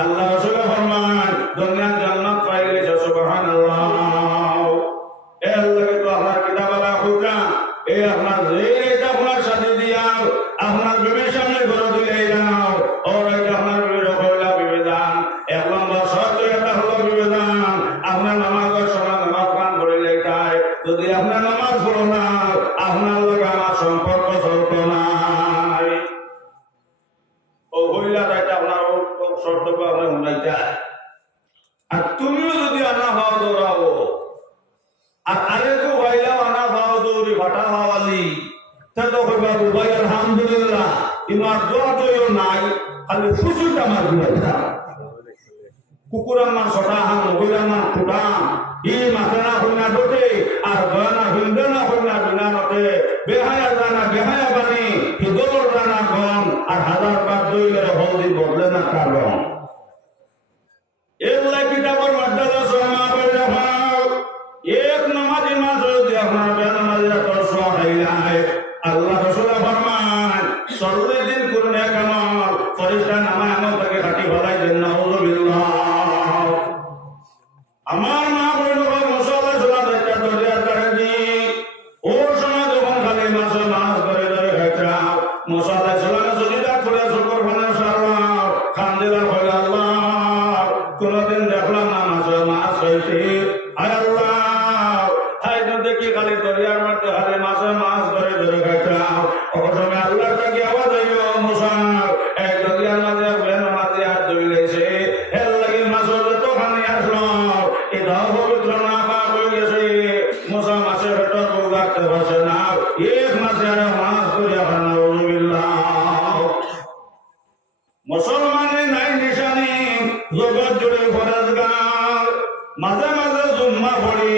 আল্লাহ রাসূল ফরমান দুনিয়া জান্নাত পাইলেছে সুবহানাল্লাহ এর লাগে তো আপনার কিতাবলা খুঁজা এই আপনার যে এটা আপনার সাথে দিয়া আপনার বিবের সামনে ঘরে দিলে যাও ওর এটা আপনার বিবের কইলা বিবেদান এক নম্বর শর্ত এটা হলো বিবেদান আপনার নামাজের সময় নামাজ পান করিলে তাই যদি আপনার নামাজ পড়ো না আপনার লগে আমার সম্পর্ক চলত নাই ও হইলা এটা আপনার শর্তকে আপনার উন্নয়টা আর তুমিও যদি আনা হওয়া দৌড়াবো আর আরেকও হইলাও আনা হওয়া দৌড়ি ঘটা হওয়ালি তা তো কইবা ভাই আলহামদুলিল্লাহ ইমার দোয়া দইও নাই খালি ফুসুটা মার দিবা কুকুরার মান সটা হাম মহিলার মান খুদাম ই মাথানা হইনা ডোটে আর গয়না হিন্দনা হইনা বিনা নতে বেহায়া জানা বেহায়া বানি হিদর জানা গম আর হাজার বার দইলের হলদি বদলে না কারণ এগুলা কিতাবের মধ্যে সমা বইরা এক নামাজি মাস যদি আপনার বেনামাজিরা তোর সোয়া খাইলাই আল্লাহ রাসূল ফরমান 40 দিন করুন এক আমল ফেরেশতা নামায় আমল থেকে কাটি ফলাই দেন নাউযুবিল্লাহ আমার মা বইন মুসাল্লা সালাত একটা দরিয়ার ধারে দি ও সময় যখন খালি মাছ ধরে ধরে খাইতা মুসাল্লা সালাত সজিদা করে শুকর বানা সাল্লাহ খানদিলা কইলা আল্লাহ কোনদিন দেখলাম না মাছ হইছে আয় আল্লাহ হাই তো দেখি খালি দরিয়ার মধ্যে হারে মাছ ধরে ধরে খাইতা ও সময় আল্লাহর কাছে আওয়াজ হইল মুসা এক দরিয়ার মাঝে বেন মাঝে হাত ধুইলেছে নিশানি জগৎ জুড়ে ফরজগার মাঝে মাঝে জুম্মা পড়ি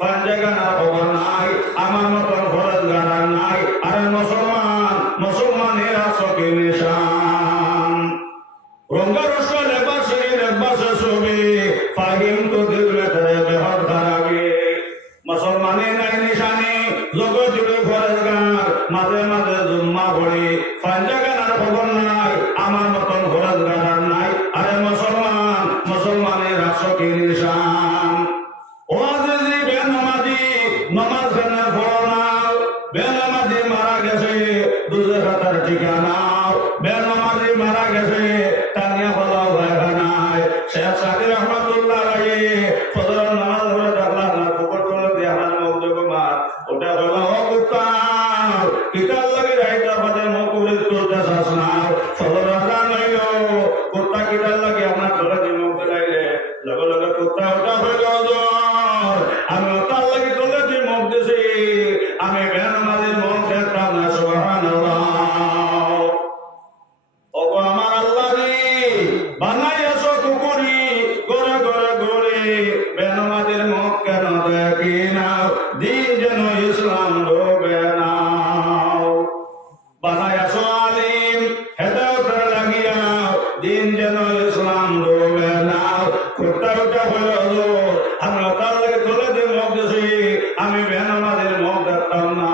পাঞ্জাগানা খবর নাই আমার মতন ফরজগার আর নাই আরে মুসলমানের আসকে নিশান রঙ্গা রসা লেবাসে ছবি ফাহিম তো দিলে তেরে বেহদ খারাপি মুসলমানে নাই নিশানি জগৎ জুড়ে ফরজগার মাঝে মাঝে জুম্মা পড়ি পাঞ্জাগানার খবর নাই আমার মতন ফরজগার আর নাই আরে মুসলমানের আসকে নিশান ও আজিজি বেনামাজি নামাজ কেন পড়ো না বেনামাজি মারা গেছে দুজখাতার ঠিকানা বেনামাজি মারা গেছে টানিয়া ফলাও ভাইখানায় শেখ সাদি রহমতুল্লাহ আলাইহি ফজর নামাজ পড়ে দেখলা না পুকুর তুলে দিয়ে আমার মুখ দেবো মার ওটা হলো কুত্তা কিতাল লাগে রাইতা বাদে মুখ উড়ে তুলতে চাস না ফজর আজান হইল কুত্তা কিতাল লাগে আমার ধরে দিয়ে মুখ দিলাইলে লগে লগে কুত্তা ওটা হইল আমি ওটার লাগে তুলে দিয়ে মুখ দিছি আমি বেনামাজির মুখ দেখতাম না সুবহানাল্লাহ ওগো আমার আল্লাহ রে বানাইয়াছো কুকুরি গড়ে গড়ে গড়ে বেনামাজির মুখ কেন দেখি না দিন যেন ইসলাম ডোবে না বানাইয়াছো আলিম হেদায়েতের লাগিয়া দিন যেন ইসলাম ডোবে না কুত্তা ওটা হইল আমি ওটার লাগে তুলে দিয়ে মুখ দিছি আমি বেনামাজির মুখ দেখতাম না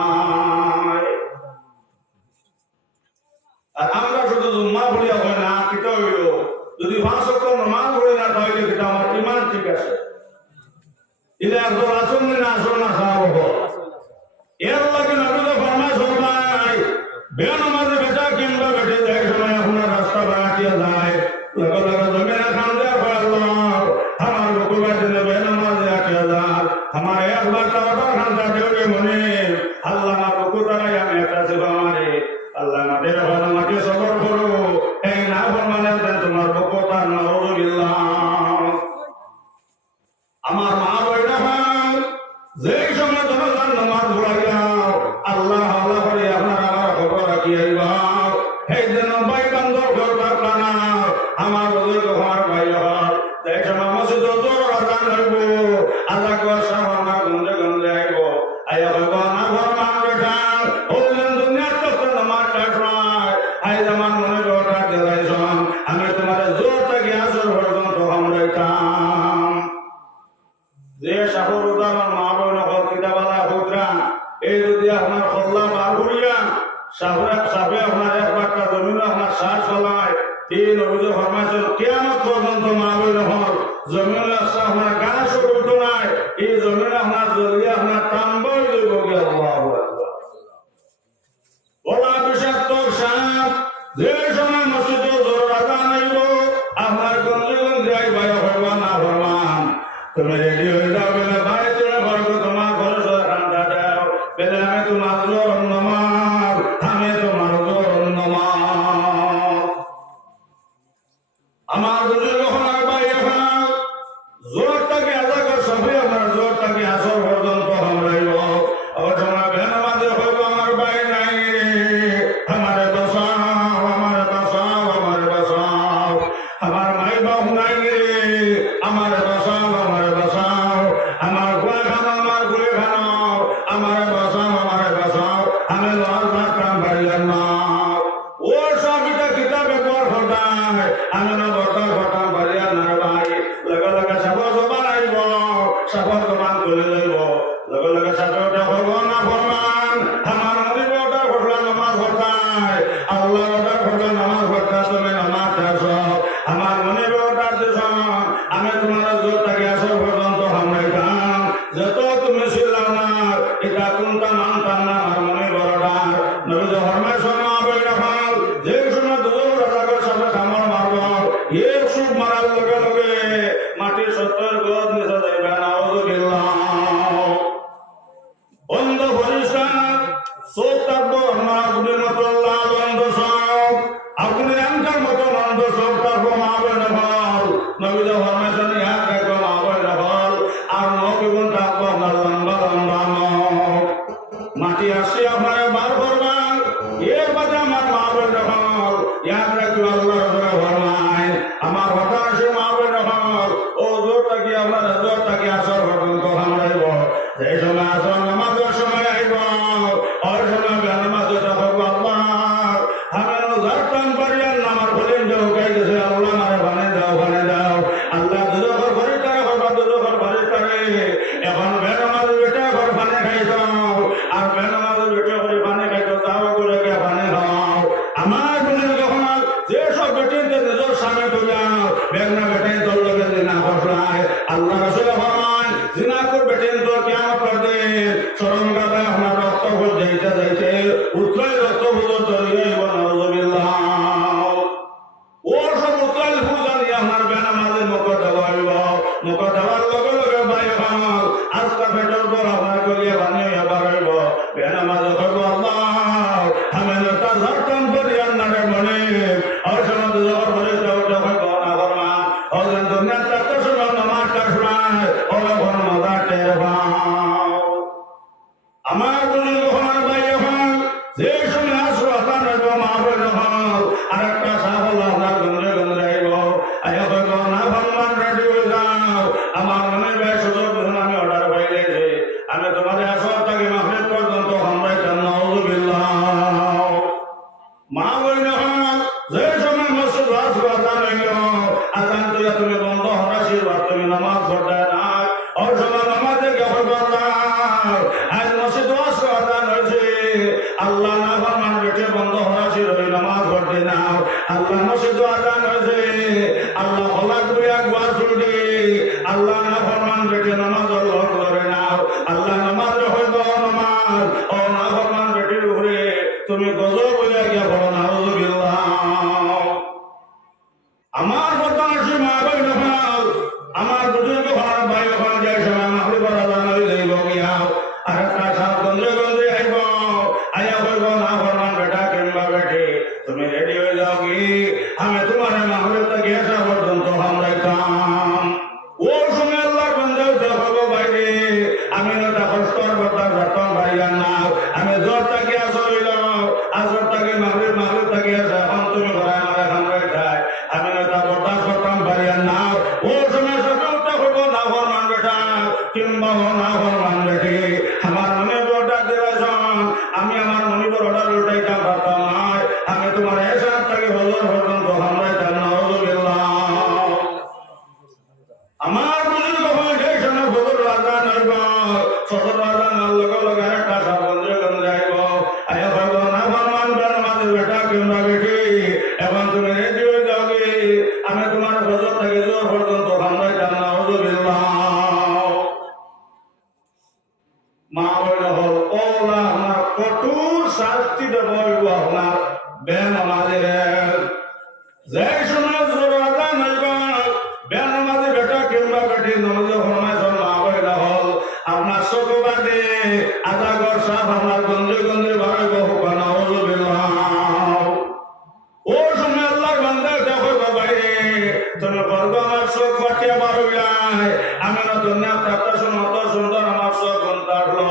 আর আমরা শুধু জুম্মা পড়িয়া হয় না কিটা হইল যদি 5 ওয়াক্ত নামাজ পড়ি না তাহলে কিটা আমার ঈমান ঠিক আছে এটা একদম আসল না আসল না খারাপ হবে এর লাগে নবী তো ফরমায় সবাই বেনামাজি বেটা কিংবা বেটে যায় সময় আপনার রাস্তা বাড়িয়ে যায় লগে লগে জমিনে খান দেয়া হয় আল্লাহ আমার লোকবা দিনে বেনামাজি আটিয়া যায় আমার একবার টাকা খানটা দেওয়া মনে আল্লাহ আমার লোক তারাই আমি একটা সেবা মারে আল্লাহ মাটির ভালো মাটি সবর করো এই না ফরমানে দেন তোমার বকতার নাউজুবিল্লাহ আমার মা বইরা যে সময় জনগণ নামাজ পড়াইয়াও আল্লাহ আল্লাহ করে আপনার আমার খবর রাখি আইবা এই যেন ভাই বান্ধব ঘর থাকলা না আমার বুজুর্গ আমার ভাই হল এই সময় মসজিদ জোর আজান হইব আল্লাহ কর সামনা গঞ্জে গঞ্জে আইব আইয়া হইব না ফরমান বেটা ওলেন দুনিয়ার তো নামাজ টাইফাই আই জামান মনে জোরটা দেলাইছন আমি তোমার জোরটা কি আসর পর্যন্ত আমরাইতাম যে সাগর উদাহরণ মা বোন হল কিতাবালা হুদরা এই যদি আপনার খোলা বার করিয়া সাফে আপনার একবারটা জমিন আপনার শ্বাস ফলায় 3 অভিযোগ ফরমাইছেন কিয়ামত পর্যন্ত মা বোন হল জমিন রাস্তা আপনার গাছ উঠতো নাই এই জমিন আপনার জলিয়ে আপনার তাম্বই লইব কি আল্লাহু আকবার ওলা বিষাক্ত সাপ যে সময় মসজিদে জোর আজান হইব আপনার গঞ্জে গঞ্জে আইবা হইবা না ফরমান তুমি রেডি হয়ে যাও বেলে ভাই তুমি ঘরকে তোমার ঘরে সরে ঠান্ডা দাও বেলে আমি তোমার জোর নমাজ আমি তোমার জোর নমাজ আমার বুজুর্গ হলার ভাই এখন জোরটাকে আদা কর সবাই আমার জোরটাকে আসর পর্যন্ত আমরাইব আবার তোমরা বেনামাজে হইব আমার ভাই নাই রে আমারে বাঁচাও আমারে বাঁচাও আমারে বাঁচাও আমার মাই বাপ নাই রে আমারে বাঁচাও আমারে বাঁচাও আমার গুয়ে খানো আমার গুয়ে খানো আমারে বাঁচাও আমি লজ রাখতাম বাড়িলাম না ও সবটা কিতাবে পর ঘটায় আমি না ঘটাম বাড়িয়া না ভাই লগে লগে সাপর জবান আইব সাপর জবান করে যাইব লগে লগে সাপরটা হইব না ফরমান আমার নবীর অর্ডার ঘটলা নামাজ ঘটায় আল্লাহ অর্ডার ঘটলা নামাজ ঘটায় তুমি নামাজ চাষ আমার মনের অর্ডার দিছ আমি তোমার জোরটাকে আসর পর্যন্ত হামলাইতাম যত তুমি ছিলাম না এটা কোনটা মানতাম না আমার মনের অর্ডার নবী যে হরমায় শর্মা বই রাখাল যে সময় দুজন রাজাকের সামনে কামড় মারব এর সুখ মারার লগে লগে মাটির 70 গজ নিচে যাইবে নাউজুবিল্লাহ বন্ধ পরিষ্কার চোখ থাকবো আমার আপনি মতো আল্লাহ বন্ধ সব আপনি আনকার মতো বন্ধ সব থাকবো মা বই রাখাল নবী যে হরমায় শনি হাত রাখবো মা বই রাখাল আর নকিগুন থাকবো আপনার লম্বা লম্বা মাটি আসি আপনার বার করবেন এর বাদে আমার মা বই রাখাল ইয়াদ রাখবো আল্লাহ ফরমায় আমার বেগনা বেটাই তোর লগে জিনা করলাই আল্লাহ রাসূল ফরমান জিনা কর বেটেন তো কিয়ামত করতে চরম গাবে আমার রক্ত হয়ে যাইতে যাইতে উত্তরায় রক্ত হলো দরিয়ে নাউযুবিল্লাহ ও সব উত্তরায় ফুজানি আমার বেনামাজের মুখ দেওয়াইব মুখ দেওয়ার লগে লগে ভাই হল আস্তা পেটের পর আমার গলিয়ে বানিয়ে আবার হইব বেনামাজ হইব আল্লাহ আমি তার ধর্তন করি আন্নারে মনে আর সমাজ যাওয়ার পরে যাওয়া হইব না ফরমান হলেন দুনিয়ার তাতে শুনো নামাজটা শোনায় ওরা ঘর মজা টের পাও আমার বুঝুর্গ হল ভাই হল যে সময় আসো আসান হইব মা বইন হল আর একটা সাহল আপনার গন্ধে গন্ধে আইব আয়া হইব না ফরমান রেডি হয়ে যাও আমার মনে ভাই সুযোগ দিন আমি অর্ডার পাইলে যে আমি তোমাদের আসর থেকে মাহফিল পর্যন্ত হামরাইতাম নাউযুবিল্লাহ মা বইন হল যে সময় মসজিদ আসো আসান হইল আসান তুই তুমি বন্ধ হরাসির বাদ তুমি নামাজ পড়তে না ওর সময় নামাজে গেছে বন্ধ আজ মসজিদ আসো আসান হয়েছে আল্লাহ না ফরমান বেটে বন্ধ হরাসির হই নামাজ পড়তে নাও আল্লাহ মসজিদ আসান হয়েছে আল্লাহ হলাক দুই এক ওয়াজ শুনতে আল্লাহ না ফরমান বেটে নামাজ আল্লাহ করে নাও আল্লাহ নামাজ হইব নামাজ ও না ফরমান বেটির উপরে তুমি গজব বলে গিয়া বলো নাউযুবিল্লাহ আমার বর্তমানে মা বই নফল আমার বুজুর্গ হল ভাই হল যে সময় মাহফিল করা জানাই যাইব গিয়াও আর একটা সাপ গন্ধে গন্ধে আইব আয়া হইব না ফরমান বেটা কিংবা বেটি তুমি রেডি হয়ে যাও কি আমি তোমার মাহফিল থেকে আসা পর্যন্ত হামরাইতাম ও সময় আল্লাহর বন্ধে দেখো বাইরে আমি না কষ্টর কথা রতন ভাইয়ার নাও আমি জোর থেকে আসইল আসর থেকে মাহফিল মাহফিল থেকে আসা এখন তুমি ঘরে আমার হামরাইতাই আমি না বরদাস্ত করতাম ভাইয়ার নাও ও সময় সবে উঠতে হইব না ফরমান বেটা কিংবা না ফরমান বেটি আমার মনে বড়টা দিলাম আমি আমার মনিবর অর্ডার উঠাইতাম পারতাম নয় আমি তোমার এসার থেকে হজর পর্যন্ত হামরাইতাম নাউযুবিল্লাহ আমার বুজুর্গ হয় যে সময় ফজর আযান হইব ফজর আযানের লগে লগে একটা সাপ গন্ধে গন্ধে আইব আয়া হইব না ফরমান বেনামাজের বেটা কিংবা বেটি এখন তুমি রেডি হয়ে যাও কি আমি তোমার ফজর থেকে জোর পর্যন্ত হামরাইতাম নাউযুবিল্লাহ মা বইল হল ওলা আমার কঠোর শাস্তি দেব আপনার বেনামাজের যে সময় জোর আযান হইব বেনামাজি বেটা কিংবা বেটি নমাজে ফরমায় মা বইল হল আপনার চোখ বাদে আধা ঘর সাপ আমার গন্ধে গন্ধে বাড়াইব হোক নাউযুবিল্লাহ ও সময় আল্লাহর বান্দা দেখো বাইরে তুমি বর্গ আমার চোখ ফাটিয়া বাড়াইলাই আমি না দুনিয়া তাপটা শোনো অত সুন্দর আমার চোখ গন্ধ আসলো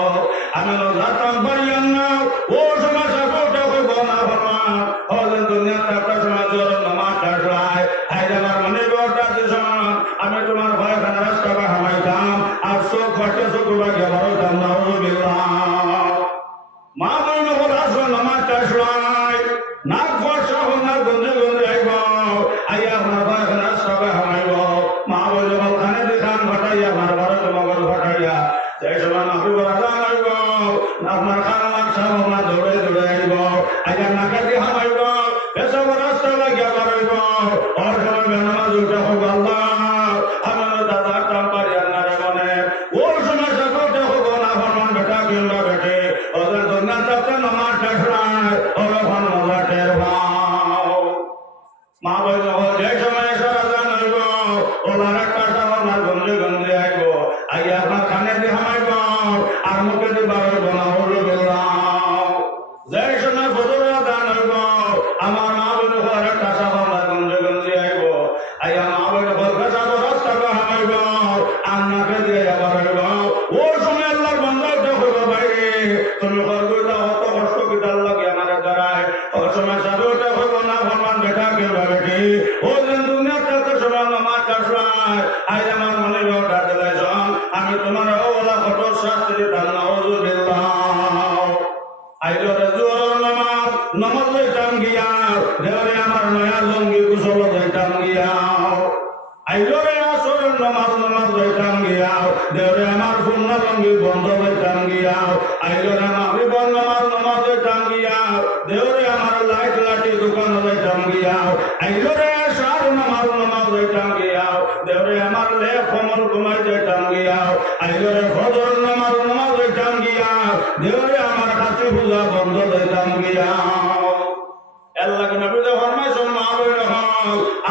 আমি না যাতাম পাইয়ান না ও সময় সাপোটা হইব না ফরমান হলেন দুনিয়া তাপটা শোনা জোর নামাজ আসলাই হাইরে আমার মনে বড়টা দিশন আমি তোমার ভয় খানা রাস্তা বা হামাইতাম আর চোখ ফাটে চোখ বাগিয়া বাড়াইতাম নাউযুবিল্লাহ মা বই নবর আসো নামাজ আসলাই নাক ফর্সা হোক না গন্ধে গন্ধে আইব আইয়া আপনার ভয় খানা রাস্তা বা হামাইব মা বই নবর খানে দেখান ঘটাইয়া আমার বারো মগর ঘটাইয়া সেই সময় মাহফিল আযান হইব আপনার খান লাগছে আপনার দৌড়ে দৌড়ে আইব আইয়া নাকা দিয়ে হামাইব এসব রাস্তা লাগিয়া বাড়াইব ওর সময় বেনামাজ উঠে হোক আল্লাহ আমার দাদা কাম পারি আন্নারে মনে ওর সময় সাথে হোক না ফরমান বেটা কিংবা বেটে ওদের দুনিয়ার তাতে নামাজ শোনায় ওর ফোন মজা টের পাও মা বইল যে সময় আযান হইব ওনার একটা সামনার গন্ধে গন্ধে আইব আইয়া আপনার খানে দিয়ে হামাইব আর মুখে দিয়ে বাড়াইব নাউযুবিল্লাহ যে সময় ফজর আযান হইব আমার মা বইল আর একটা সামনার গন্ধে গন্ধে আইব আইয়া মা বইল রাস্তা হামাইব আর নাকে দিয়ে বাড়াইব ও সময় আল্লাহর বান্দা দেখো বাইরে তুমি করগইলা অত কষ্ট কিতাল লাগে আমার দ্বারায় ও সময় সাধুটা হইব না ফরমান বেটা কিংবা বেটি ও দিন দুনিয়ার তাতে সময় নামাজ আসলাই আজ আমার মনে বড়টা দিলাইছন আমি তোমার ওলা কঠোর শাস্তি দিতাম নাউযুবিল্লাহ আইলো জোর নামাজ নামাজ লইতাম গিয়া দেওরে আমার নয়া লঙ্গি কুশল যাইতাম গিয়া আইলো রে আসর নামাজ লইতাম গিয়া দেওরে আমার পূর্ণ লঙ্গি বন্ধ লইতাম গিয়া আইলো রে মাগরিব নামাজ লইতাম গিয়া দেওরে আমার লাইট লাঠি দোকান লইতাম গিয়া আইলো রে সার নামাজ লইতাম দেওরে আমার লেখ কমল ঘুমাই যাইতাম গিয়া আইরে ফজর নামাজ হইতাম গিয়া দেওরে আমার কাছে পূজা বন্ধ হইতাম গিয়া আল্লাহ নবী ফরমাইছেন মা বইন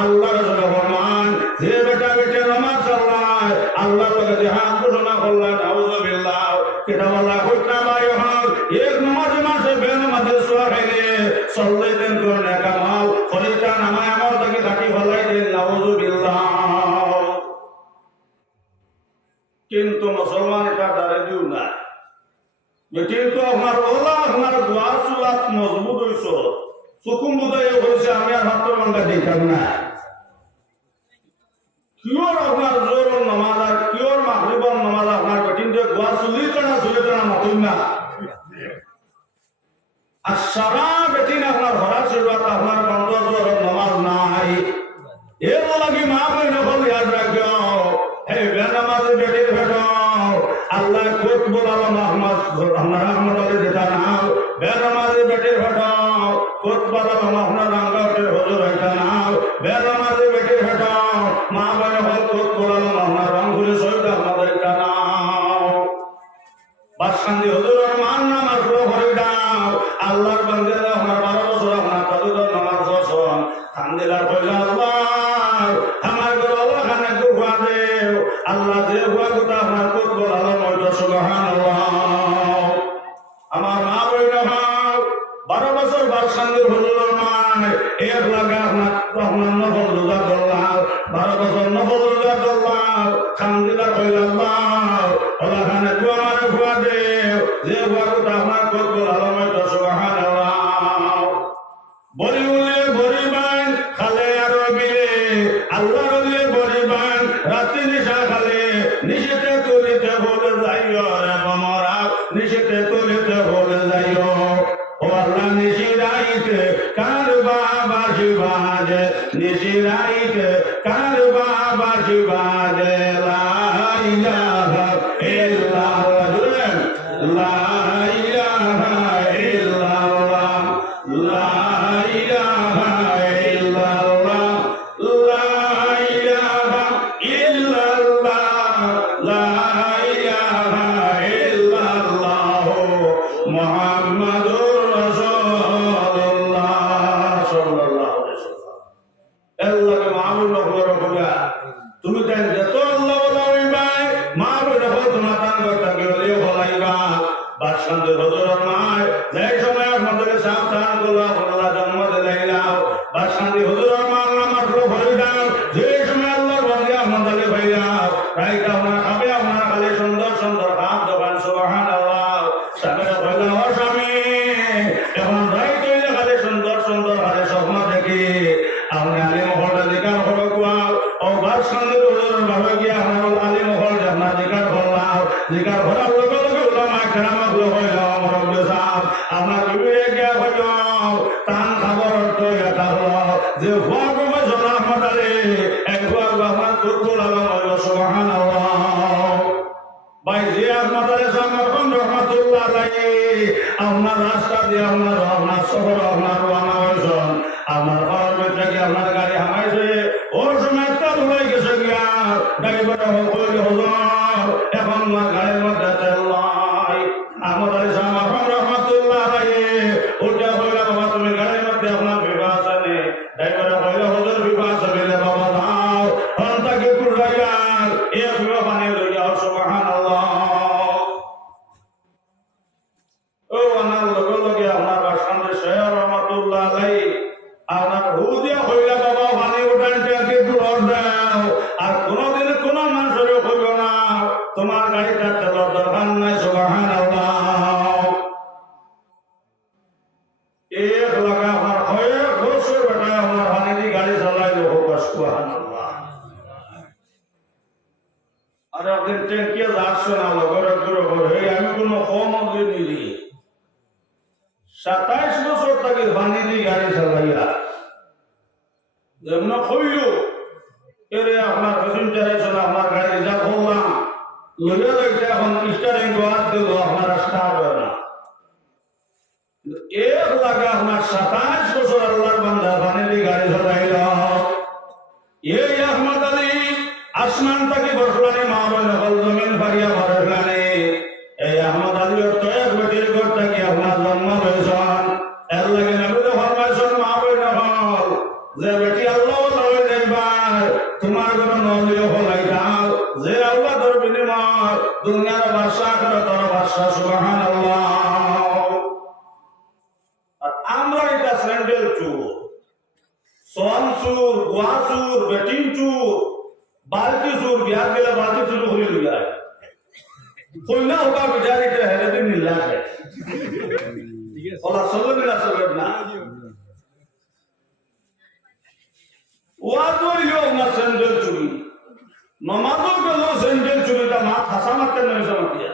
আল্লাহ রাসূল ফরমান যে বেটা বেটা নামাজ পড়ায় আল্লাহর লগে জিহাদ ঘোষণা করলেন আউযুবিল্লাহ কেটা বলা কইতা ভাই এক নামাজ মাসে বেনামাজে সোয়াইলে চল্লিশ দিন করে কামাল ফরিস্তা নামায় আমার তাকে কাটি ফলাই দেন নাউযুবিল্লাহ কিন্তু মুসলমান এটা দাঁড়ে দিও না কিন্তু আমার ওলা আমার দোয়া সুলাত মজবুত হইছ সুকুম বুঝাই হয়েছে আমি আর হাত ভাঙ্গা দেখতাম না কিওর আপনার জোর নামাজ আর কিওর মাগরিবর নামাজ আপনার কঠিন যে দোয়া সুলিটা মাতুন না আর সারা বেটিন আপনার হরা শিবাত আপনার বন্ধ জোর নামাজ নাই এর লাগি মা বই নকল ইয়াদ রাখো হে বেনামাজি বেটির ভেটো আল্লাহ কোট বলালো মোহাম্মদ আপনার রহমত আলী যেটা নাম বেনামাজি বেটির ভেটো কোট বলালো মোহাম্মদ রাঙ্গাউটের হুজুর এটা নাম বেনামাজি বেটির ভেটো মা বই নকল কোট বলালো মোহাম্মদ রংপুরে শহীদ আমাদের এটা নাম বাসকান্দি হুজুরের মান নামাজ করে দাও আল্লাহর বান্দে আমার 12 বছর আপনার তাদের নামাজ পড়ছেন খান্দিলার কইলা আল্লাহ আমার ঘর আল্লাহ খানে দুয়া দেও আল্লাহ যে হুয়া কথা আপনার কোট বলালো মইতো সুবহানাল্লাহ আমার মা বইনা 12 বছর বাসকান্দির হুজুরের মান এক লাগা আপনার নফল রোজা করলাম 12 বছর নফল রোজা করলাম খান্দিলার কইলা আল্লাহ খানে দুয়া মারে হুয়া দেও যে হুয়া কথা আপনার কোট বলালো মইতো সুবহানাল্লাহ বলি উলে বরিবান খালে আর বিলে আল্লাহ রলে বরিবান রাতে নিশা খালে নিশিতে তুলিতে বলে যাইও রে বমরা নিশিতে তুলিতে বলে যাইও ও আল্লাহ নিশিরাইতে কার বাবা শিবাজে নিশিরাইতে কার বাবা শিবাজে লা ইলাহা ইল্লাল্লাহ লা ইলাহা ইল্লাল্লাহ লা তুমি তাই যত আল্লাহ বলাইবাই মা বলে তোমার তান করতে গেলে বলাইবা বাসকান্দের হুজুরের মায় যে সময় আপনাদের সাবধান করলো আল্লাহ জন্ম দিলাইলাও বাসকান্দি হুজুরের মার নামাজ পড়ে দাও যে সময় আল্লাহর বান্দা আপনাদের ভাইলাও রাইটা আপনার খাবে আপনার খালি সুন্দর সুন্দর খাপ দোকান সুবহানাল্লাহ সাবেরা ভাইলা ও স্বামী এখন রাইতে খালি সুন্দর সুন্দর খালি স্বপ্ন দেখি আপনি আলী মহলটা জিকার করো কুয়াও ও বাসকান্দের হুজুরের ভাবে গিয়ে আপনার আলী মহল আপনার জিকার করলাম জিকার করার লগে লগে উলামা কেরামত হইলাম মুরব্বি সাহেব আমার বিবিরে গিয়া হইল তান খবর তো এটা হলো যে হুয়া কমে জনা আহমদ আলী এক হুয়া আমার কুতুল আলম সুবহানাল্লাহ ভাই যে আহমদ আলী সাহেব রহমাতুল্লাহ আলাইহি আপনার রাস্তা দিয়ে আপনার শহর আপনার রওনা হয়েছেন আমার ঘর থেকে আপনার গাড়ি হামাইছে ওর সময় তো ধুলাই গেছে গিয়া ড্রাইভার হল হুজুর এখন গাড়ির মধ্যে তেল নাই আহমদ আলী সাহেব রহমাতুল্লাহ আলাইহি ওটা হইলা বাবা তুমি গাড়ির মধ্যে আপনার বিবাহ আছে নে ড্রাইভার হইলা হুজুর বিবাহ আছে বলে বাবা দাও হন্তাকে কুড়াইয়া এক বিবাহ বানিয়ে লইয়া সুবহানাল্লাহ ও আনার লগে লগে আপনার বাসকান্দের শেখ রহমাতুল্লাহ আলাইহি আপনার হুদিয়া হইলা বাবা পানি উঠান ট্যাঙ্কি দূর দাও আর কোনদিন কোন মানুষের হইল না তোমার গাড়িটা তেলের দরকার নাই সুবহানাল্লাহ এক লাগা আমার হয়ে বছর বেটা আমার পানি দিয়ে গাড়ি চালাইলো হোক সুবহানাল্লাহ আর আপনি ট্যাঙ্কি যাচ্ছে না লগরে করে আমি কোনো কম নিলি 27 বছর থেকে পানি দিয়ে গাড়ি চালাইয়া যেমন হইল এরে আপনার প্যাসেঞ্জার আপনার গাড়ি রিজার্ভ করলাম লইয়া যাইতে এখন স্টারিং হাত দিল আপনার স্টার্ট হয় না এক লাগে আপনার 27 বছর আল্লাহর বান্দা পানি দিয়ে গাড়ি চালাইল এই আহমদ আলী আসমান থেকে বসলানি মা বলে হল জমিন ফারিয়া বসলানি এই আহমদ আলীর তো এক বেটির ঘর থেকে আপনার জন্ম হয়েছেন এর লাগে নবী ফরমাইছেন মা বলে হল যে বেটি আল্লাহ হয়ে যাইবার তোমার ঘর নলিও হলাই দাও যে আল্লাহ তোর বিনিময় দুনিয়ার বাদশা করে তোর বাদশা সুবহানাল্লাহ। আর আমরা এটা স্যান্ডেল চুর সোয়ান চুর গোয়া চুর বেটিং চুর बाल्टी सूर बिहार के लिए बाल्टी सूर हो लिया है कोई ना होगा बेचारी के है लेकिन मिलना है और असलो मिला सब ना वो तो यो ना सेंडल चुरी नमाजों के लो सेंडल चुरी का माँ हंसा मत करने में समझ गया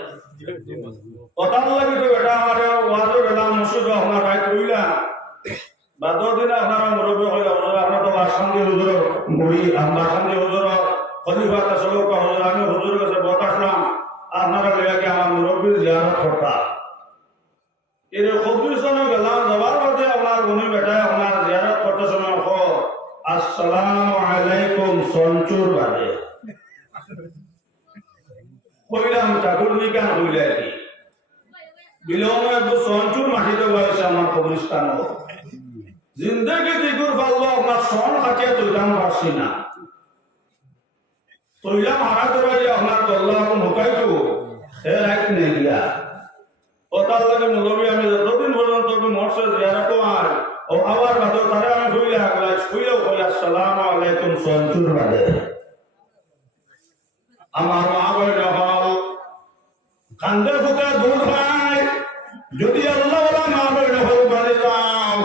पता लगी तो बेटा हमारे वादो बेटा मुश्किल हमारा राइट हुई ना बादो दिन हमारा मुरब्बी हो गया हमारा तो आश्रम के हुजूर मुड़ी हम आश्रम के हुजूर खलीफा तसल्लुक का हुजूर आने हुजूर के से बताशलाम আপনারা লেগে আমার মুরব্বির জিয়ারত করতা এর খুবই সনে গেলাম জবাব হতে আপনার গুনি বেটা আপনার জিয়ারত করতে সময় কো আসসালামু আলাইকুম সঞ্চুর বাদে কইলাম ঠাকুর বিকান হইলা কি বিলমে একটু সঞ্চুর মাটিতে বয়সে আমার কবরস্থান জিন্দেগি দিগুর পাল্লো আপনার সন কাটিয়ে তুইলাম পারছি না तुइला मारा तो भाई हमार गल्ला को मुकाइतो हे राइट नहीं दिया पता लगे मुलबी हमें दो दिन पर्यंत भी मोर से जियारत को आए और आवार बात तारे हमें भूल गया कोई अस्सलाम वालेकुम सन्तुर बादे আমার মা বলে হল কান্দে ফুটে দুধ ভাই যদি আল্লাহ ওয়ালা মা বলে হল বলে যাও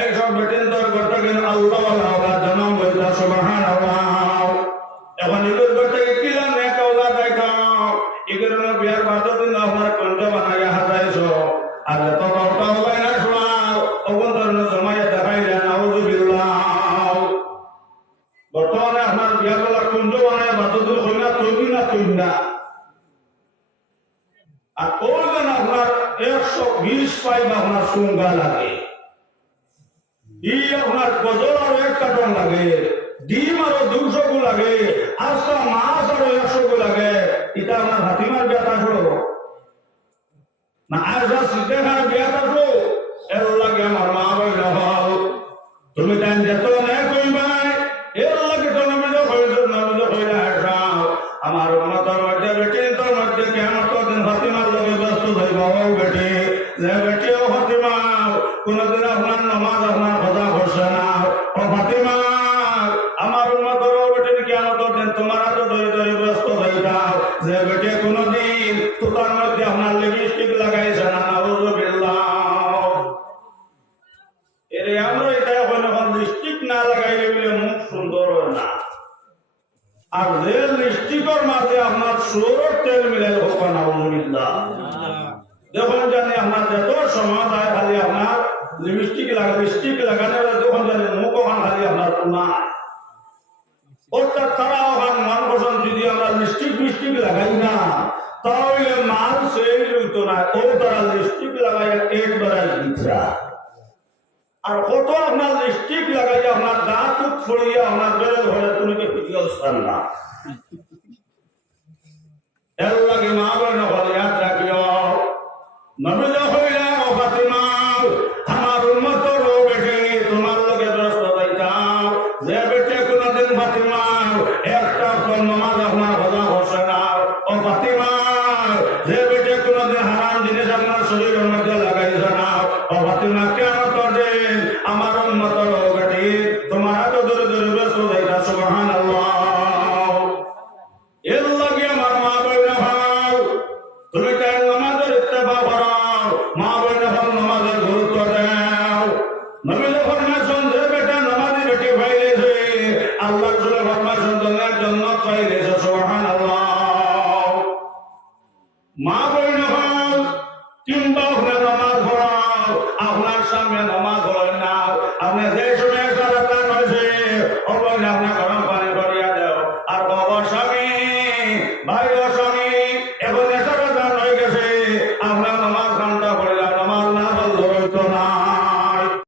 এক সব বেটেন তোর করতে গেলে আল্লাহ ওয়ালা জন্ম বলতা সুবহানাল্লাহ এখন এগুলোর করতে কিলা নেক ওলা দেখাও এগুলো বিয়ার বাদ দিন আপনার কণ্ঠ বানাইয়া হাজাইছো আর তো ওটা হয় না শোনাও ওগুন ধরনের জমাইয়া দেখাই দেন আউযুবিল্লাহ বর্তমানে আপনার বিয়ার ওলা কণ্ঠ বানাইয়া বাদ দিন হয় না তুই না আর ওজন আপনার 120 পাইব আপনার সুঙ্গা লাগে ই আপনার গজল আর এক কার্টন লাগে ডিম আরো 200 গু লাগে আস্তা মাছ আরো 100 গু লাগে এটা আমার হাতিমার বিয়া থাকলো না আজা সিদ্ধে খার বিয়া থাকলো এর লাগে আমার মা বইলা হল তুমি টাইম যেত না কইবাই এর লাগে তো নমিলো কইলা হাসাও আমার উম্মতের মধ্যে বেটি তোর মধ্যে কিয়ামত দিন হাতিমার লগে ব্যস্ত হইব ও বেটি যে বেটি ও হাতিমা কোনদিন আপনার নামাজ আপনার কথা করছে না ও ফাতিমা আমার উম্মতের বেটির কিয়ামত দিন তোমার হাতে ধরে ধরে ব্যস্ত হয়ে যাও যে বেটি কোনদিন তোমার মধ্যে আপনার লিপস্টিক লাগাইছে না নাউযুবিল্লাহ এর আমরা এটা এখন লিপস্টিক না লাগাইলে বলে মুখ সুন্দর হয় না আর যে লিপস্টিকের মাঝে আপনার সুরের তেল মিলাই হোক নাউযুবিল্লাহ দেখুন জানি আপনার যত সমাজ হয় খালি আপনার লিপস্টিক লাগানোর যখন জানি মুখ ওখান খালি আপনার না অর্থাৎ তারা ওখান মান পছন্দ যদি আমরা লিপস্টিক লাগাই না তাহলে মান সেই লইতো না ও তারা লিপস্টিক লাগাই একবার দিচ্ছা আর কত আপনার লিপস্টিক লাগাই আপনার দাঁত ছড়িয়ে আপনার বেড়ে ধরে তুমি ভিডিও ছাড় না এর লাগে মা বলে বলে ইয়াদ রাখিও নবী হইলা ও ফাতিমা আমার উম্মতের বেটি তোমার লগে ব্যস্ত যাইতাম যে বেটি কোনদিন ফাতিমা একটা নামাজ আপনার কথা হচ্ছে না ও ফাতিমা যে বেটি কোনদিন হারাম জিনিস আপনার শরীরের মধ্যে লাগাইছে না ও ফাতিমা কেন করবেন আমার উম্মতের বেটি তোমার এত দূরে দূরে ব্যস্ত যাইতা সুবহানাল্লাহ এর লাগে আমার মা বইনা ভাও তুমি তাই নামাজের ইত্তেবা করো মা বইনা ভাও নামাজের গুরুত্ব দাও নবী ফরমাইছেন যে বেটা নামাজি বেটি হইলেছে আল্লাহ রাসূল ফরমাইছেন দুনিয়ার জান্নাত পাইলেছে সুবহানাল্লাহ মা বইনা ভাও কিংবা আপনার নামাজ পড়াও আপনার সামনে নামাজ পড়েন না আপনি যে